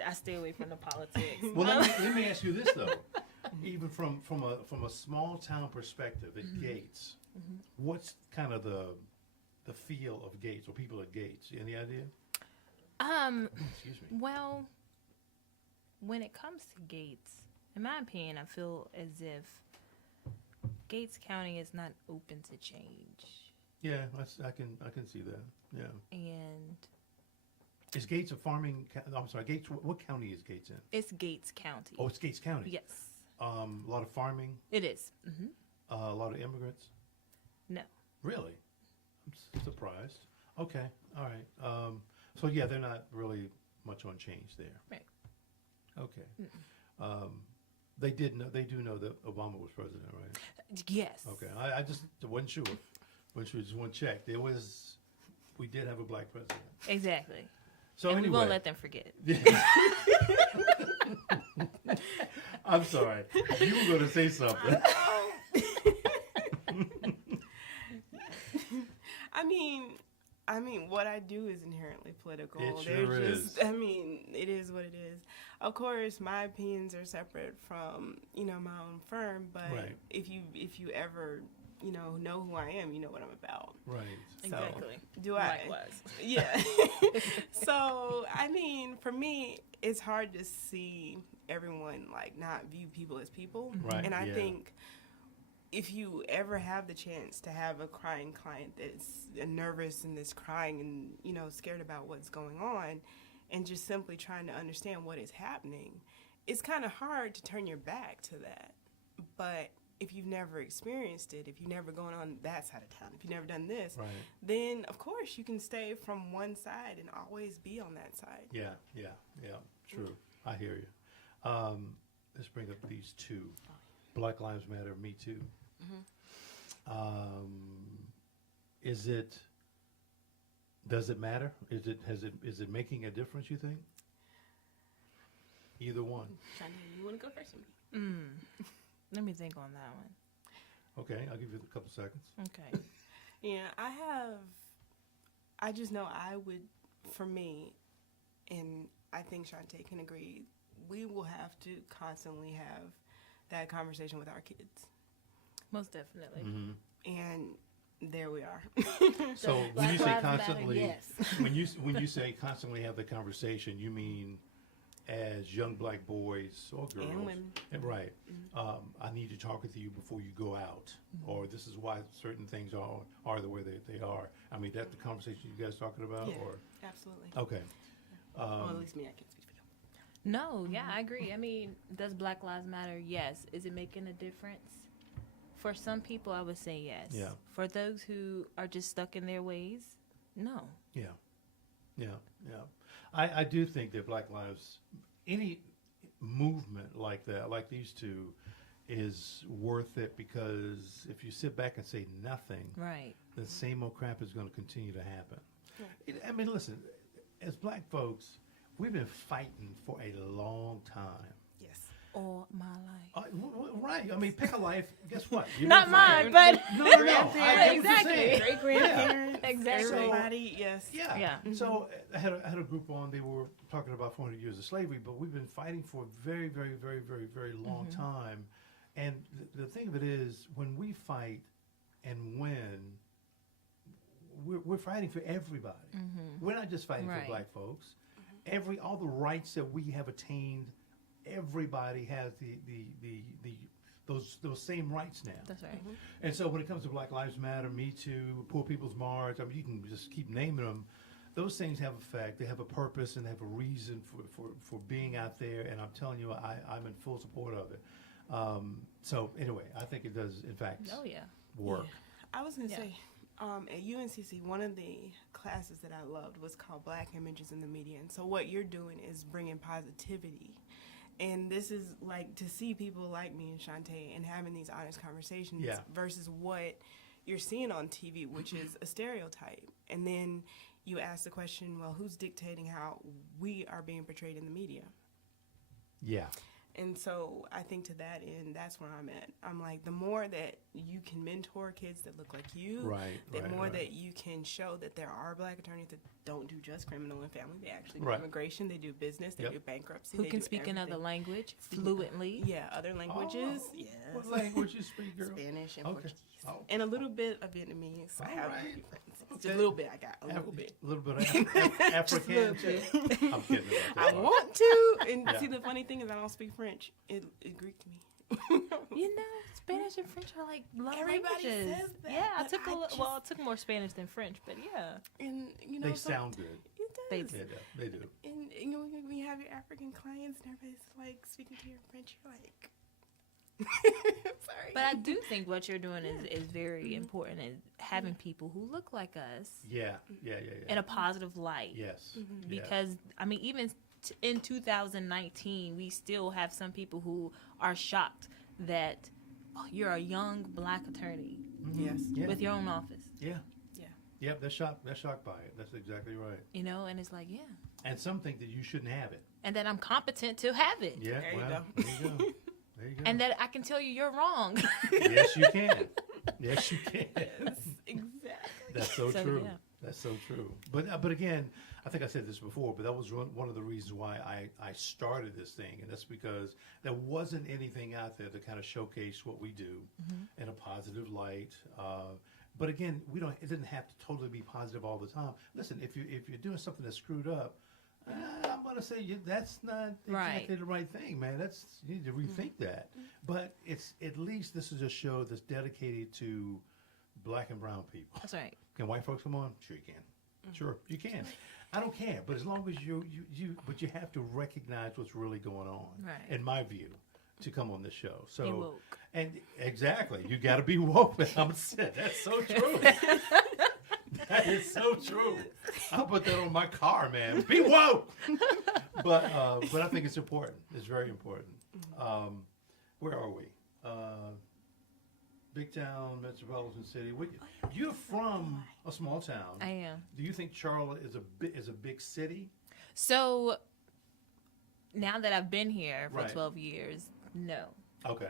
I stay away from the politics. Well, let me ask you this though. Even from a small town perspective at Gates, what's kind of the feel of Gates or people at Gates? Any idea? Excuse me. Well, when it comes to Gates, in my opinion, I feel as if Gates County is not open to change. Yeah, I can see that. Yeah. And Is Gates a farming? I'm sorry, Gates. What county is Gates in? it's Gates County. Oh, it's Gates County. Yes, A lot of farming. it is. A lot of immigrants. No. Really? I'm surprised. Okay. All right. So yeah, they're not really much on change there. Right. Okay. They do know that Obama was president, right? Yes. Okay. I just wasn't sure. Just want to check. We did have a black president. Exactly. So and anyway. we won't let them forget. I'm sorry. You were going to say something. I mean, what I do is inherently political. It sure is. I mean, it is what it is. Of course, my opinions are separate from, my own firm. But Right. if you ever know who I am, you know what I'm about. Right. So, Exactly. do I? Likewise. Yeah. So, I mean, for me, it's hard to see everyone like not view people as people. Right, And I yeah. think if you ever have the chance to have a crying client that's nervous and that's crying and, scared about what's going on and just simply trying to understand what is happening, it's kind of hard to turn your back to that. But if you've never experienced it, if you've never gone on that side of town, if you've never done this, Right. then of course you can stay from one side and always be on that side. Yeah. True. I hear you. Let's bring up these two. Black Lives Matter, Me Too. Does it matter? Is it making a difference, you think? Either one. Shante, you want to go first? Let me think on that one. Okay, I'll give you a couple seconds. Okay. Yeah, I just know I would, for me, and I think Shante can agree, we will have to constantly have that conversation with our kids. Most definitely. Mm-hmm. And there we are. So when Black you say Lives Matter, constantly, yes. when you say constantly have the conversation, you mean as young black boys or girls And women. right? I need to talk with you before you go out, or this is why certain things are the way they are. I mean, that's the conversation you guys talking about, Yeah. or Absolutely. okay. Well, at least me, I can't speak for you. No, yeah, I agree. I mean, does Black Lives Matter? Yes. Is it making a difference? For some people, I would say yes. Yeah. For those who are just stuck in their ways, no. Yeah. I do think that Black Lives, any movement like that, like these two, is worth it, because if you sit back and say nothing, Right. the same old crap is going to continue to happen. Yeah. I mean, listen, as black folks, we've been fighting for a long time. Yes. All my life. Right. I mean, pick a life. Guess what? You've Not been mine, fighting- but No. I get what you're Exactly. saying. Great grandparents. Exactly. Everybody, yes. Yeah. Yeah. So I had a group on. They were talking about 400 years of slavery, but we've been fighting for a very, very, very, very, very long time. And the thing of it is, when we fight and win, we're fighting for everybody. We're not just fighting Right. for black folks. All the rights that we have attained, everybody has those same rights now. That's right. And so when it comes to Black Lives Matter, Me Too, Poor People's March, I mean, you can just keep naming them. Those things have effect. They have a purpose and they have a reason for being out there. And I'm telling you, I'm in full support of it. So anyway, I think it does, in fact, Oh, yeah. work. I was going to Yeah. say, at UNCC, one of the classes that I loved was called Black Images in the Media. And so what you're doing is bringing positivity. And this is like to see people like me and Shante and having these honest conversations Yeah. versus what you're seeing on TV, which is a stereotype. And then you ask the question, well, who's dictating how we are being portrayed in the media? Yeah. And so I think to that end, that's where I'm at. I'm like, the more that you can mentor kids that look like you, Right, the right, more right. that you can show that there are black attorneys that don't do just criminal and family. They actually do Right. immigration, they do business, they Yep. do bankruptcy. Who they can do speak another everything. language fluently? Yeah, other languages. Oh, Yes. What language you speak, girl? Spanish and Okay. Portuguese. Oh. And a little bit of Vietnamese. I have All a right. few friends. Just Okay. a little bit. I got a little bit. A little bit of African. I'm kidding about that I part. want to. And Yeah. see, the funny thing is I don't speak French. It Greek to me. You know, Spanish and French are like love Everybody languages. says that, Yeah, I but took I I took more Spanish than French, but yeah, And, you know, They so sound good. it does. They They do. They do. And you know, when you have your African clients and everybody's like speaking to you in French, you're like, sorry. but I do think what you're doing is very important, is having people who look like us Yeah. in a positive light. Yes. Because I mean, even in 2019, we still have some people who are shocked that you're a young black attorney Yes. Yeah. with your own office. Yeah. Yeah. Yep. They're shocked by it. That's exactly right. You know, and it's like, yeah, And some think that you shouldn't have it. and that I'm competent to have it, Yeah. There you well, go. There you go. There you go. and that I can tell you you're wrong. Yes, you can. Yes, you can. Exactly. That's so So, true. yeah. That's so true. But again, I think I said this before, but that was one of the reasons why I started this thing, and that's because there wasn't anything out there to kind of showcase what we do in a positive positive light. But again, it doesn't have to totally be positive all the time. Listen, if you're doing something that's screwed up, I'm gonna say that's not exactly the right thing, man. You need to rethink that. But it's at least this is a show that's dedicated to black and brown people. That's right. Can white folks come on? Sure you can. Sure you can. I don't care, but as long as but you have to recognize what's really going on. Right. In my view, to come on this show. So Be woke. and exactly, you got to be woke. That's so true. That is so true. I'll put that on my car, man. Be woke. But I think it's important. It's very important. Where are we? Big town, metropolitan city. You're from a small town. I am. Do you think Charlotte is a big city? So now that I've been here for Right. 12 years, no. Okay.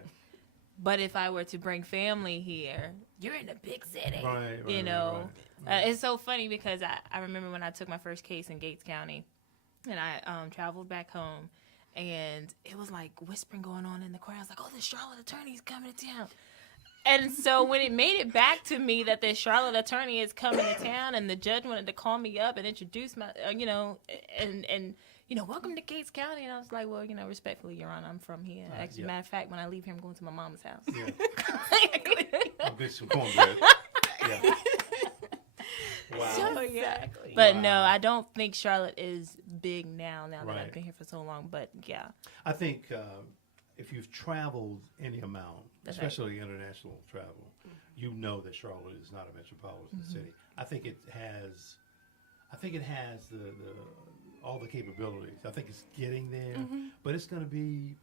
But if I were to bring family here, you're in a big city. Right. You know, right. it's so funny because I remember when I took my first case in Gates County, and I traveled back home, and it was like whispering going on in the crowd. I was like, "Oh, the Charlotte attorney's coming to town." And so when it made it back to me that the Charlotte attorney is coming to town, and the judge wanted to call me up and introduce my, welcome to Gates County, and I was like, well, respectfully, Your Honor, I'm from here. Actually, yeah. matter of fact, when I leave here, I'm going to my mama's house. Yeah. I'll get some cornbread. Yeah. Wow. So, Exactly. But Wow. no, I don't think Charlotte is big now that Right. I've been here for so long. But yeah, I think if you've traveled any amount, That's right. especially international travel, you know that Charlotte is not a metropolitan city. I think it has the all the capabilities. I think it's getting there, but it's going to be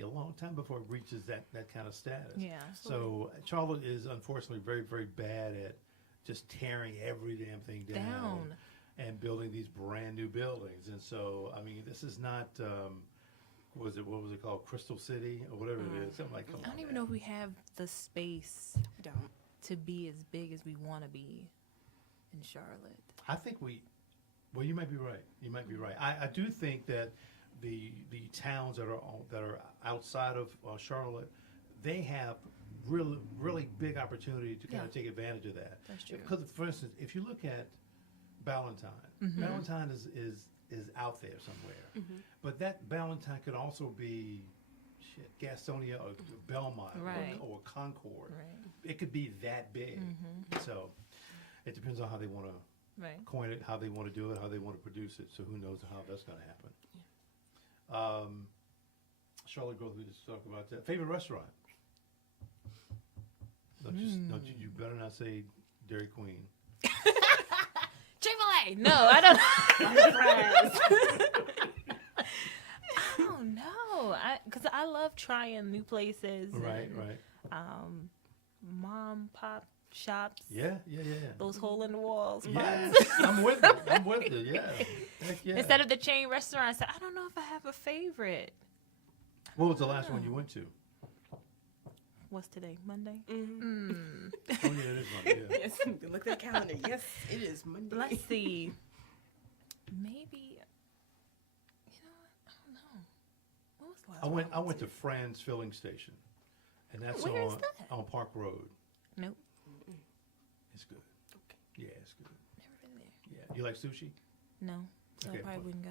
a long time before it reaches that kind of status. yeah. So Charlotte is unfortunately very, very bad at just tearing every damn thing down and building these brand new buildings. And so, I mean, this is not, what was it called? Crystal City or whatever it is. Something like, come I on, don't even man. know if we have the space Don't. to be as big as we want to be in Charlotte. I think well, you might be right. You might be right. I do think that the towns that are outside of Charlotte, they have really, really big opportunity to kind of take advantage of that. That's true. Because, for instance, if you look at Ballantyne, Ballantyne is out there somewhere. But that Ballantyne could also be Gastonia or Belmont Right. or Concord. Right. It could be that big. So it depends on how they want to Right. coin it, how they want to do it, how they want to produce it. So who knows how that's going to happen. Charlotte Grove, we just talked about that. Favorite restaurant? You better not say Dairy Queen. Chick-fil-A. No, I don't. I don't know. Because I love trying new places. Right. Mom, pop shops. Yeah. Those hole in the walls. Yes, I'm with it. Yeah. Heck yeah. Instead of the chain restaurants, I don't know if I have a favorite. What was the last one you went to? What's today? Monday? Oh yeah, it is Monday. Yeah. Yes, look at the calendar. Yes, it is Monday. Let's see. Maybe. I don't know. What was the last one? I went to Fran's Filling Station, and that's Where is that? on Park Road. Nope. It's good. Okay. Yeah, it's good. Never been there. Yeah, you like sushi? No. So Okay, I probably fine. wouldn't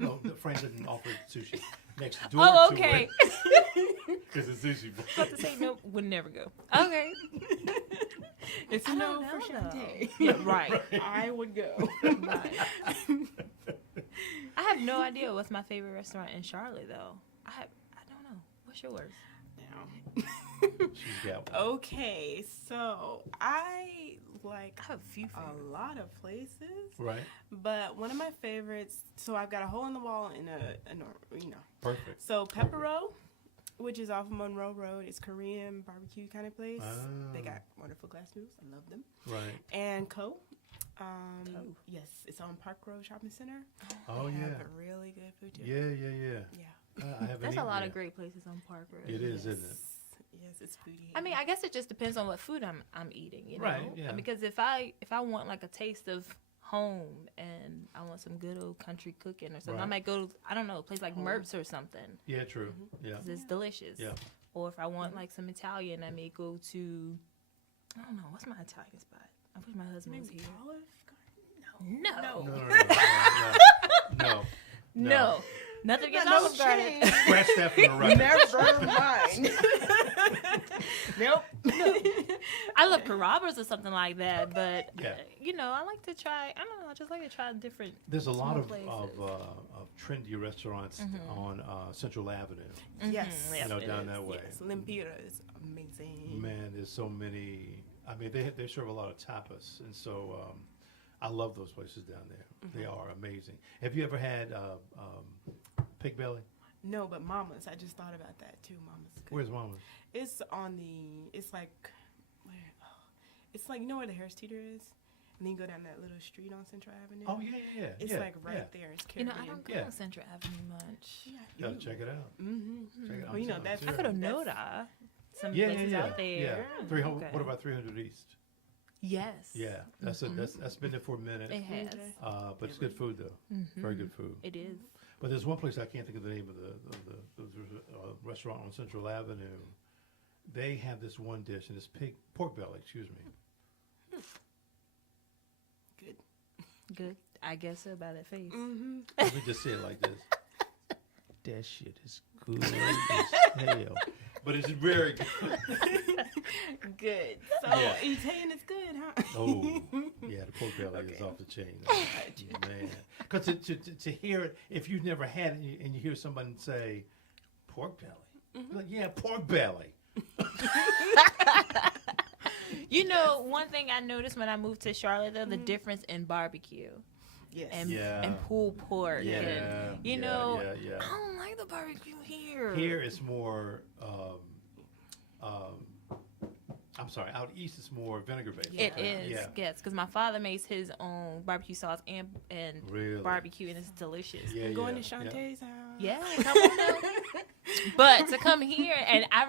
go. No. The Fran doesn't offer sushi next door Oh, to okay. it. Because it's sushi. About to say nope, would never go. Okay. It's a I no don't for know, Shante. Yeah, right. I would go. Right. I have no idea what's my favorite restaurant in Charlotte, though. I don't know. What's yours? Now. She's got one. Okay, so I like I have a few favorites. a lot of places, Right. but one of my favorites. So I've got a hole in the wall in Perfect. So Pepero, which is off of Monroe Road, it's Korean barbecue kind of place. They got wonderful glass noodles. I love them. Right. And Co. Co. Yes, it's on Park Road Shopping Center. Oh They yeah. have really good food too. Yeah. Yeah. I haven't There's a eaten lot yet. of great places on Park Road. It is, isn't it? Yes, it's foodie. I mean, I guess it just depends on what food I'm eating, you know. Right, yeah. Because if I want like a taste of home and I want some good old country cooking or something, I Right. might go to, I don't know, a place like Mertz or something. Yeah, true. Yeah. 'Cause it's delicious. Yeah. Or if I want like some Italian, I may go to, I don't know, what's my Italian spot? I wish my husband was Maybe here. Olive No. No. Nothing against No Olive Garden. change. Scratch that from the record. Never mind. Nope. I love Carrabba's or something like that, but Yeah. I like to try. I don't know. I just like to try different. There's a lot small of places. trendy restaurants on Central Avenue. Yes. Yep, it down is. that way. Yes, Limpira is amazing. Man, there's so many. I mean, they serve a lot of tapas, and so I love those places down there. They are amazing. Have you ever had pig belly? No, but Mama's. I just thought about that too. Mama's good. Where's Mama's? It's on the. It's like, where? Oh, it's like, you know where the Harris Teeter is, and then you go down that little street on Central Avenue. Oh yeah. It's like right there. It's I Caribbean. don't go Yeah. on Central Avenue much. You gotta check it out. Mm-hmm. Check it out. Well, you know I'm that's. I could have known some Yeah, places yeah. out there. 300. Okay. What about 300 East? Yes. Yeah, that's been there for a minute. It has. But it's good food though. Very good food. It is. But there's one place I can't think of the name of the restaurant on Central Avenue. They have this one dish, and it's pork belly. Excuse me. Good. Good. I guess so by that face. Mm-hmm. Let me just say it like this. That shit is good as hell. But it's very good. Good. So Yeah. Italian is good, huh? Oh, yeah, the pork belly is off the chain. Man. Because to hear it, if you've never had it and you hear someone say, pork belly. You're like, yeah, pork belly. One thing I noticed when I moved to Charlotte, though, the difference in barbecue Yes. and pulled pork. Yeah, And, yeah. I don't like the barbecue here. Here it's more, I'm sorry, out east it's more vinegar based. It is, Yeah. yes, because my father makes his own barbecue sauce and Really? barbecue, and it's delicious. Yeah, I'm going to yeah. Shantae's house. Yeah, come on now. But to come here, and I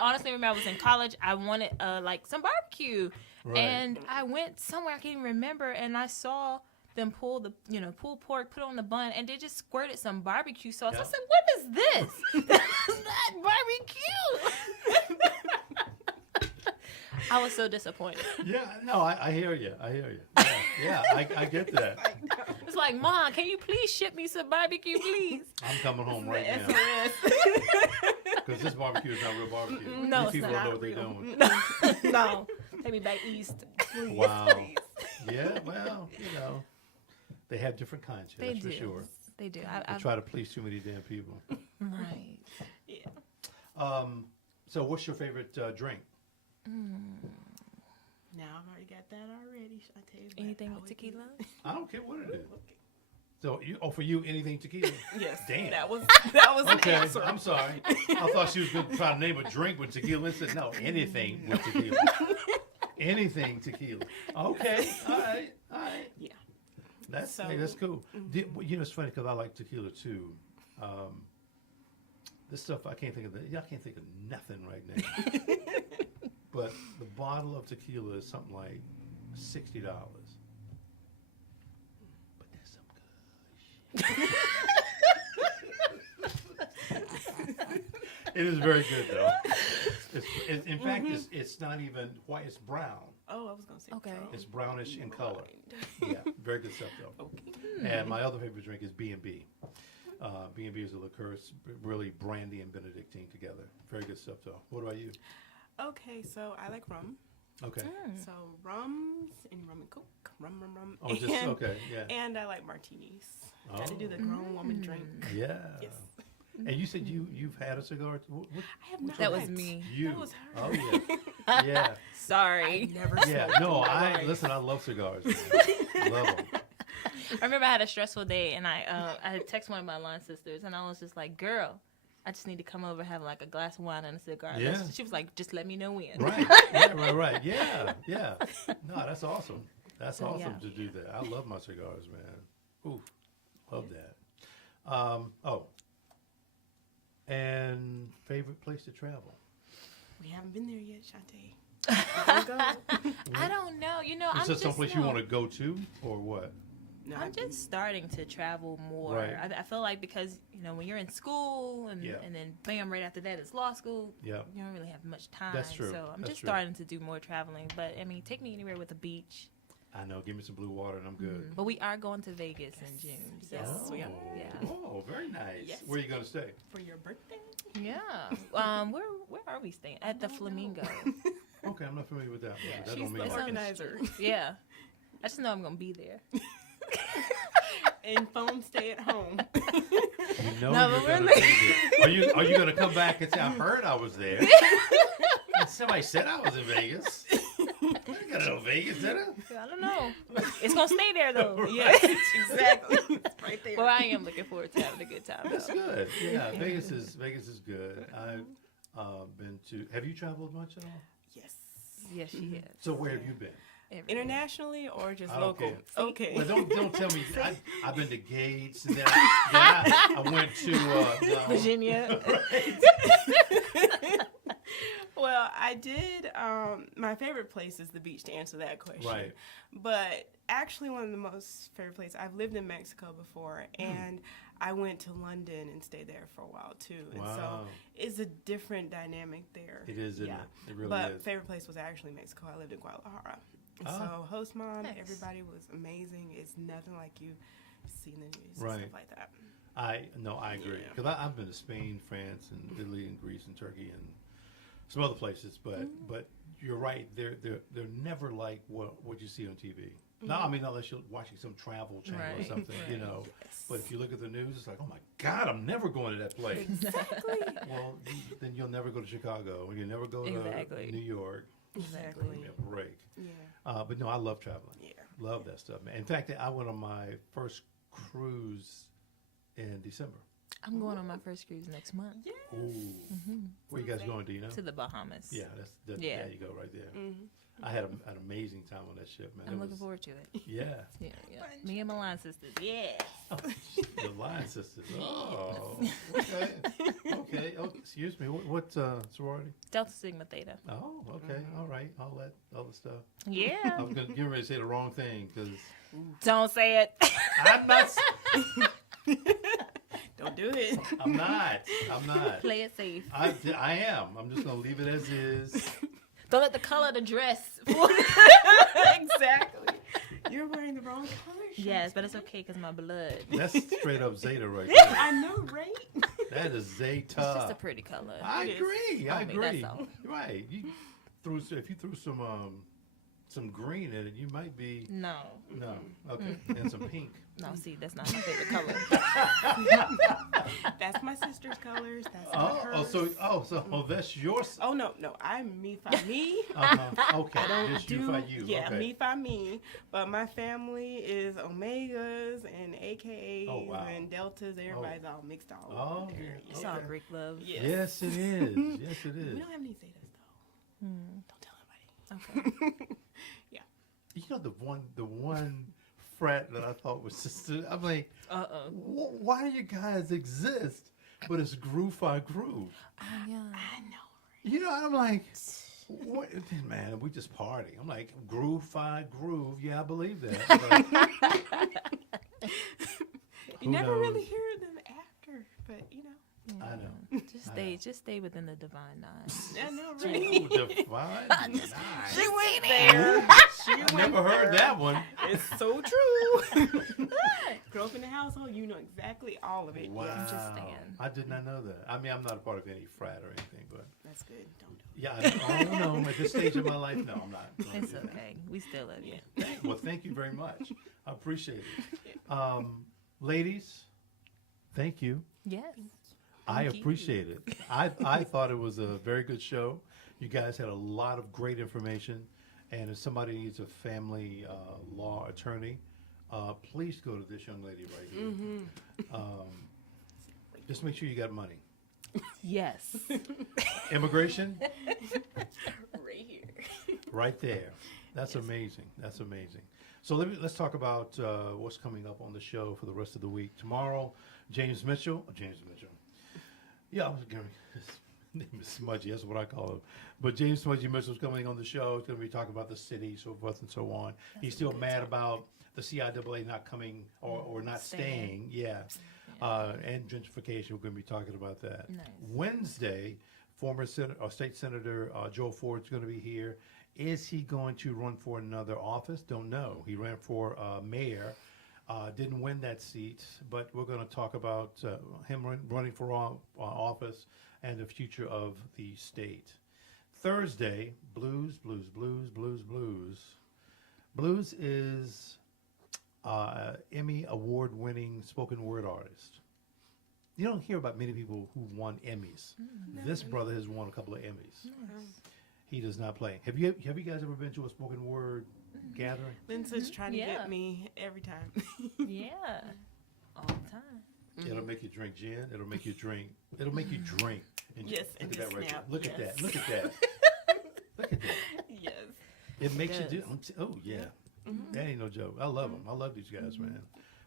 honestly remember I was in college. I wanted like some barbecue, Right. and I went somewhere I can't even remember, and I saw them pull pork, put it on the bun, and they just squirted some barbecue sauce. Yeah. I said, "What is this? That's not barbecue." I was so disappointed. Yeah, no, I hear you. Yeah, I get that. It's like, Mom, can you please ship me some barbecue, please? I'm coming home right now. Because this barbecue is not real barbecue. No, These it's people not don't know what they're doing. No, take me back east. Wow. Yeah, well, they have different kinds here, They that's do. for sure. They do. They try to please too many damn people. Right. Yeah. So what's your favorite drink? Now I've already got that already. Shantae's. Anything with tequila? I don't care what it is. So, for you, anything tequila? Yes. Damn. That was an Okay, answer. I'm sorry. I thought she was going to try to name a drink with tequila. I said, no, anything with tequila. Anything tequila. Okay, all right. Yeah. That's So- hey, that's cool. It's funny because I like tequila too. This stuff I can't think of. I can't think of nothing right now. But the bottle of tequila is something like $60. But that's some good shit. It is very good though. In fact, it's not even white. It's brown. Oh, I was gonna say. Okay. It's brownish in color. Yeah, very good stuff though. Okay. And my other favorite drink is B&B. B&B is a liqueur. It's really brandy and Benedictine together. Very good stuff though. What about you? Okay, so I like rum. Okay. So rums and rum and coke. Rum. Oh, just and, okay. Yeah. And I like martinis. Got to do the Oh. grown woman drink. Yeah. Yes. And you said you've had a cigar. What, I have not. That was me. you? That was her. Oh yeah. Yeah. Sorry. Never. Yeah. smoked No, in my life. listen. I love cigars. Man. Love them. I remember I had a stressful day, and I had texted one of my line sisters, and I was just like, "Girl, I just need to come over, have like a glass of wine and a cigar." Yeah. She was like, "Just let me know when." Right. Yeah. Right. Yeah. Yeah. No, that's awesome. That's So, awesome yeah. to do that. I love my cigars, man. Ooh, love that. And favorite place to travel? We haven't been there yet, Shante. There we go. I don't know. Is I'm there just someplace you want to go to, or what? No, I'm just starting to travel more. Right. I feel like because, when you're in school and then bam, right after that is law school, Yeah. you don't really have much time. That's true. So I'm That's just true. starting to do more traveling. But, take me anywhere with a beach. I know. Give me some blue water and I'm good. But we are going to Vegas in June. So, Yes, we are. Yeah. Oh, very nice. Yes. Where are you going to stay? For your birthday? Yeah. Where are we staying? At the Flamingo. Okay, I'm not familiar with that. Yeah, That she's don't mean the much. organizer. Yeah. I just know I'm going to be there. And phone stay at home. You know No, you're but gonna really- be there. Are you gonna come back and say I heard I was there? And somebody said I was in Vegas. I got no Vegas, did I? I don't know. It's going to stay there, though. Yes, exactly. It's right there. Well, I am looking forward to having a good time. That's though. good. Yeah, Vegas is good. I've been to. Have you traveled much at all? Yes. Yes, she has. So where have you been? Everywhere. Internationally or just I don't local? care. Okay. Well, don't tell me. I've been to Gates, and then I went to no. Virginia. Well, I did. My favorite place is the beach, to answer that question. Right. But actually, one of the most favorite places, I've lived in Mexico before, and I went to London and stayed there for a while too. And so Wow. it's a different dynamic there. It is, isn't yeah. it? It really but is. favorite place was actually Mexico. I lived in Guadalajara. And Oh. so host mom, Nice. everybody was amazing. It's nothing like you see in the news Right. and stuff like that. I agree Yeah. because I've been to Spain, France, and Italy, and Greece, and Turkey, and some other places. But you're right. They're never like what you see on TV. No, I mean unless you're watching some travel channel or Right. something, Right. Yes. But if you look at the news, it's like, oh my God, I'm never going to that place. Exactly. Well, then you'll never go to Chicago. You'll never go to Exactly. New York. Exactly. Give me a break. Yeah. But no, I love traveling. Yeah. Love that stuff, man. In fact, I went on my first cruise in December. I'm going on my first cruise next month Yeah. Ooh. Where you guys going? Do you know? to the Bahamas. Yeah, Yeah. there you go, right there. Mm-hmm. I had an amazing time on that ship, man. I'm It looking was- forward to it. Yeah, Yeah. Me and Milan sisters. Yeah. the Lion Sisters. Oh, okay, okay. Oh, excuse me. What sorority? Delta Sigma Theta. Oh, okay. All right. All that other stuff. I Yeah. was getting ready to say the wrong thing because Don't say it. I'm not. Don't do it. I'm not. I'm not. Play it safe. I am. I'm just gonna leave it as is. Don't let the color of the dress. Exactly. You're wearing the wrong color. Yes, but it's okay because my blood. That's straight up Zeta right there. I know, right? That is Zeta. It's just a pretty color. I It is. agree. I I mean, that's agree. all. Right. If you threw some green in it, you might be No. no. Okay. And some pink. No, see, that's not my favorite color. That's my sister's colors. That's not hers. So that's yours. Oh no, I'm me fi me. Okay. Just you by you. Yeah, okay. me fi me. But my family is Omegas and AKAs Oh, wow. and Deltas. Everybody's all mixed all Oh, over there. yeah. It's all Greek love. Yes. Yes, it is. Yes, it We is. don't have any Zetas though. Don't tell Okay. anybody. You know the one frat that I thought was sister. I'm like, why do you guys exist? But it's Groove Fi Groove. Yeah. I know. You know, I'm like, what? Man, we just party. I'm like, Groove Fi Groove. Yeah, I believe that. But You who never really knows? hear them after, but you know. I know. Just stay within the divine nine. I know, right? Ooh, divine. Nice. She went there. She I never heard that one. It's so true. Grow up in the household, you know exactly all of it. Wow. Yeah, just saying. I did not know that. I mean, I'm not a part of any frat or anything, but that's good. Don't do yeah, no, at this stage of my life, no, I'm not. gonna It's do that. okay. We still love you. Well, thank you very much. I appreciate it. Ladies, thank you. Yes. I Thank you. appreciate it. I thought it was a very good show. You guys had a lot of great information. And if somebody needs a family law attorney, please go to this young lady right here. Just make sure you got money. Yes. Immigration, right here. right there. That's amazing. That's amazing. So let's talk about what's coming up on the show for the rest of the week. Tomorrow, James Mitchell. Yeah, I was going. name is Smudgy, that's what I call him. But James Smudgy Mitchell's coming on the show. He's going to be talking about the city, so forth and so on. He's still mad about the CIAA not coming or not staying. Yeah. And gentrification. We're going to be talking about that. Nice. Wednesday, former State Senator Joe Ford's going to be here. Is he going to run for another office? Don't know. He ran for mayor. Didn't win that seat, but we're going to talk about him running for office and the future of the state. Thursday, blues. Blues is Emmy award-winning spoken word artist. You don't hear about many people who won Emmys. This brother has won a couple of Emmys. He does not play. Have you guys ever been to a spoken word gathering? Lynn's trying to get me every time. Yeah, all the time. It'll make you drink gin. It'll make you drink. It'll make you drink. And Yes, look and at that just right there. snap. Look at Yes. that. Look at that. Look at that. Yes. It makes you do. does. Oh yeah, that ain't no joke. I love them. I love these guys, man.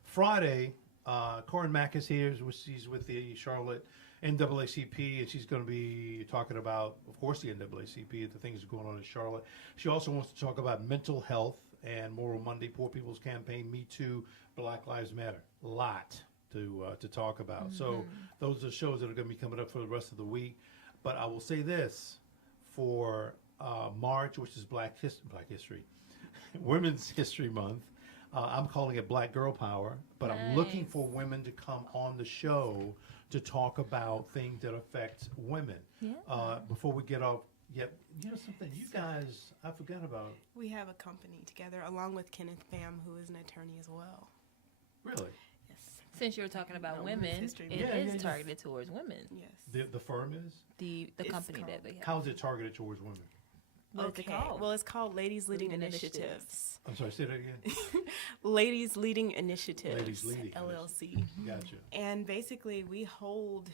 Friday, Corin Mack is here. She's with the Charlotte NAACP, and she's going to be talking about, of course, the NAACP, the things going on in Charlotte. She also wants to talk about mental health and Moral Monday, Poor People's Campaign, Me Too, Black Lives Matter. A lot to talk about. So those are shows that are going to be coming up for the rest of the week. But I will say this, for March, which is Black History, Women's History Month, I'm calling it Black Girl Power, but I'm looking Nice. for women to come on the show to talk about things that affect women. Yeah. Before we get off, you know something, you guys, I forgot about. We have a company together along with Kenneth Pham, who is an attorney as well. Really? Yes. Since you were talking about No, women's women, history. it Yeah, is yeah. targeted towards women. Yes. The firm is? The It's company called- that we have. How is it targeted towards women? What is it called? Well, it's called Ladies Leading Leading Initiatives. Initiatives. I'm sorry, say that again. Ladies Leading Initiatives. Ladies Leading LLC. Gotcha. And basically, we hold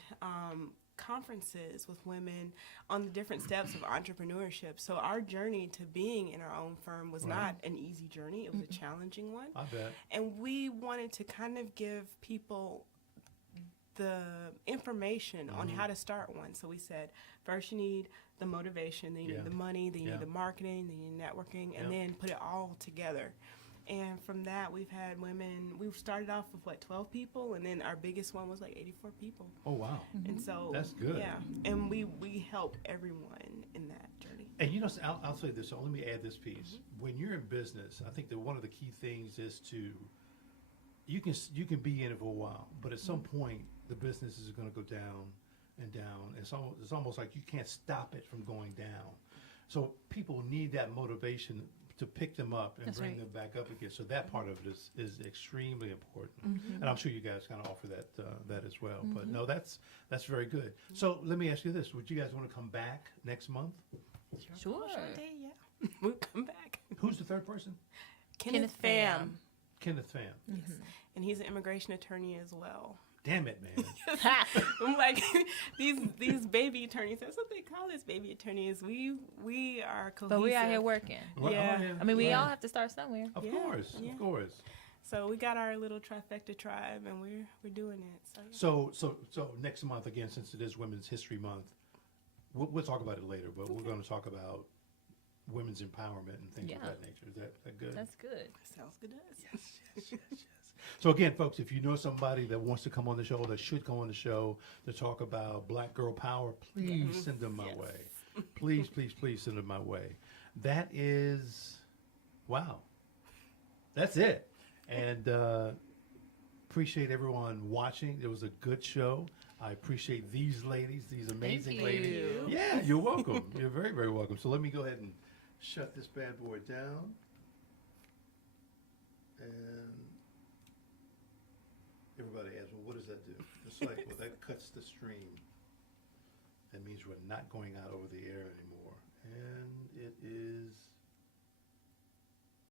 conferences with women on the different steps of entrepreneurship. So our journey to being in our own firm was Right. not an easy journey. It was a challenging one. I bet. And we wanted to kind of give people the information on how to start one. So we said, first you need the motivation, then you Yeah. need the money, then you Yeah. need the marketing, then you need networking, and Yeah. then put it all together. And from that, we've had women, we've started off with 12 people, and then our biggest one was 84 people. Oh, wow. And so That's good. Yeah. And we help everyone in that journey. And you know, I'll say this, so let me add this piece. When you're in business, I think that one of the key things is to, you can be in it for a while, but at some point, the business is going to go down and down. It's almost like you can't stop it from going down. So people need that motivation to pick them up and That's bring right. them back up again. So that part of it is extremely important. And I'm sure you guys kind of offer that as well. But no, that's very good. So let me ask you this: would you guys want to come back next month? Sure. Shante, yeah. We'll come back. Who's the third person? Kenneth Pham. Pham. Kenneth Pham. Yes. And he's an immigration attorney as well. Damn it, man. I'm like, these baby attorneys, that's what they call us, baby attorneys. We are cohesive. But we out here working. Well, Yeah. I mean, we Yeah. all have to start somewhere. Of Yeah, course, yeah. of course. So we got our little trifecta tribe, and we're doing it. So, yeah. So next month again, since it is Women's History Month, we'll talk about it later. But we're going to talk about women's empowerment and things of Yeah. that nature. Is that good? That's good. Sounds good to us. Yes. So again, folks, if you know somebody that wants to come on the show, that should come on the show to talk about Black Girl Power, please send them my Yes. way. Please send them my way. That is, wow. That's it. And appreciate everyone watching. It was a good show. I appreciate these ladies, these amazing Thank ladies. you. Yeah, you're welcome. You're very, very welcome. So let me go ahead and shut this bad boy down. And everybody asks, well, what does that do? It's like, well, that cuts the stream. That means we're not going out over the air anymore. And it is